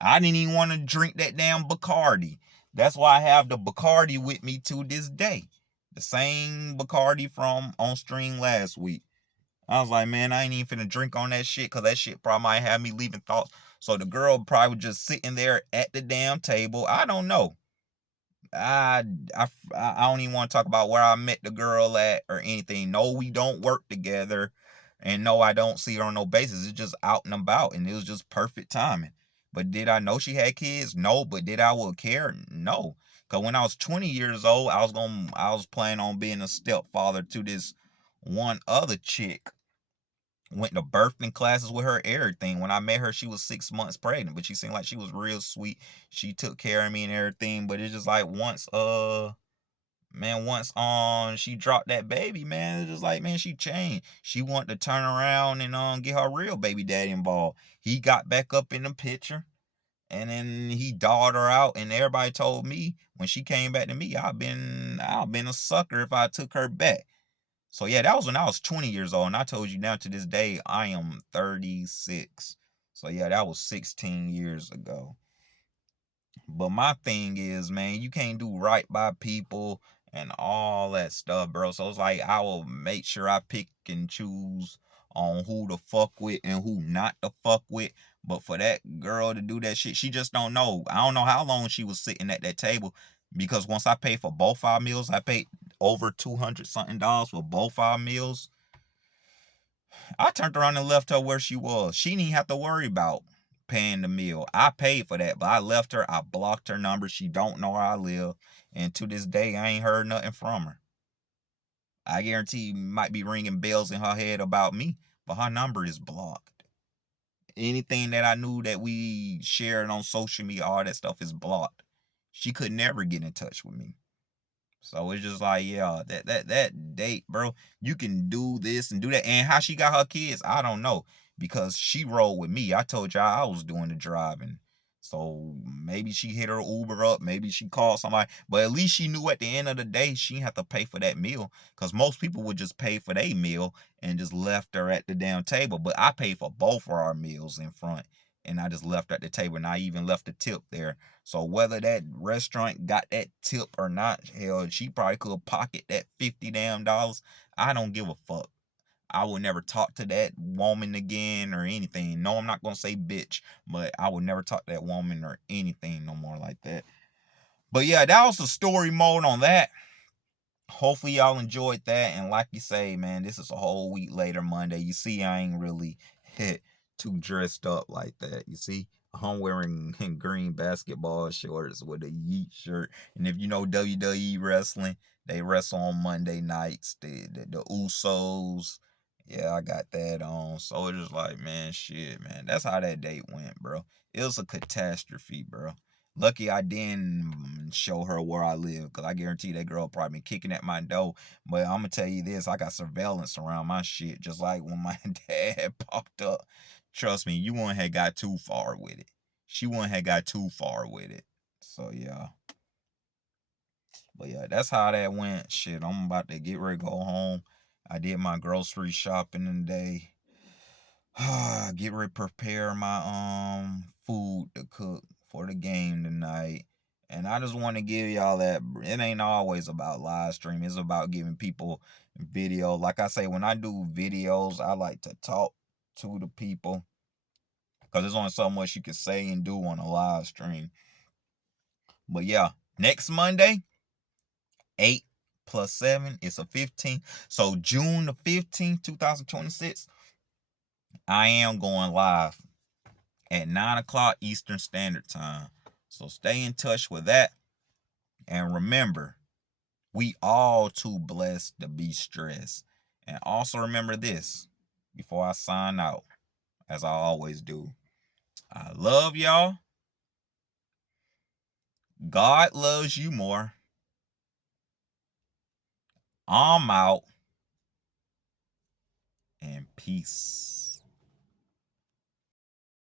I didn't even want to drink that damn Bacardi. That's why I have the Bacardi with me to this day. The same Bacardi from on stream last week. I was like, man, I ain't even finna drink on that shit, because that shit probably might have me leaving thoughts. So the girl probably was just sitting there at the damn table. I don't know. I don't even want to talk about where I met the girl at or anything. No, we don't work together. And no, I don't see her on no basis. It's just out and about. And it was just perfect timing. But did I know she had kids? No. But did I would care? No. Because when I was 20 years old, I was planning on being a stepfather to this one other chick. Went to birthing classes with her, everything. When I met her, she was 6 months pregnant, but she seemed like she was real sweet. She took care of me and everything. But it's just like once she dropped that baby, man, it's just like, man, she changed. She wanted to turn around and get her real baby daddy involved. He got back up in the picture, and then he dogged her out, and everybody told me when she came back to me, I've been a sucker if I took her back. So yeah, that was when I was 20 years old, and I told you now to this day I am 36. So yeah, that was 16 years ago. But my thing is, man, you can't do right by people and all that stuff, bro. So it's like I will make sure I pick and choose on who to fuck with and who not to fuck with. But for that girl to do that shit, she just don't know. I don't know how long she was sitting at that table, because once I paid for both our meals, I paid over 200 something dollars for both our meals. I turned around and left her where she was. She didn't even have to worry about paying the meal. I paid for that, but I left her. I blocked her number. She don't know where I live. And to this day, I ain't heard nothing from her. I guarantee might be ringing bells in her head about me, but her number is blocked. Anything that I knew that we shared on social media, all that stuff is blocked. She could never get in touch with me. So it's just like, yeah, that date, bro. You can do this and do that. And how she got her kids, I don't know. Because she rode with me. I told y'all I was doing the driving. So maybe she hit her Uber up, maybe she called somebody. But at least she knew at the end of the day she didn't have to pay for that meal. Because most people would just pay for their meal and just left her at the damn table. But I paid for both of our meals in front. And I just left her at the table. And I even left a tip there. So whether that restaurant got that tip or not, hell, she probably could pocket that $50 damn dollars. I don't give a fuck. I will never talk to that woman again or anything. No, I'm not gonna say bitch, but I will never talk to that woman or anything no more like that. But yeah, that was the story mode on that. Hopefully y'all enjoyed that. And like you say, man, this is a whole week later, Monday. You see, I ain't really too dressed up like that. You see, I'm wearing green basketball shorts with a Yeet shirt. And if you know WWE wrestling, they wrestle on Monday nights. The Usos. Yeah, I got that on. So it's just like, man, shit, man. That's how that date went, bro. It was a catastrophe, bro. Lucky I didn't show her where I live, because I guarantee that girl probably been kicking at my door. But I'm going to tell you this, I got surveillance around my shit, just like when my dad popped up. Trust me, you wouldn't have got too far with it. She wouldn't have got too far with it. So, yeah. But, yeah, that's how that went. Shit, I'm about to get ready to go home. I did my grocery shopping today. Get ready to prepare my food to cook for the game tonight. And I just want to give y'all that. It ain't always about live stream. It's about giving people video. Like I say, when I do videos, I like to talk to the people, because there's only so much you can say and do on a live stream. But yeah, next Monday, 8 plus 7 is a 15. So June the 15th, 2026, I am going live at 9 o'clock Eastern Standard Time. So stay in touch with that. And remember, we all too blessed to be stressed. And also remember this before I sign out, as I always do. I love y'all. God loves you more. I'm out. And peace.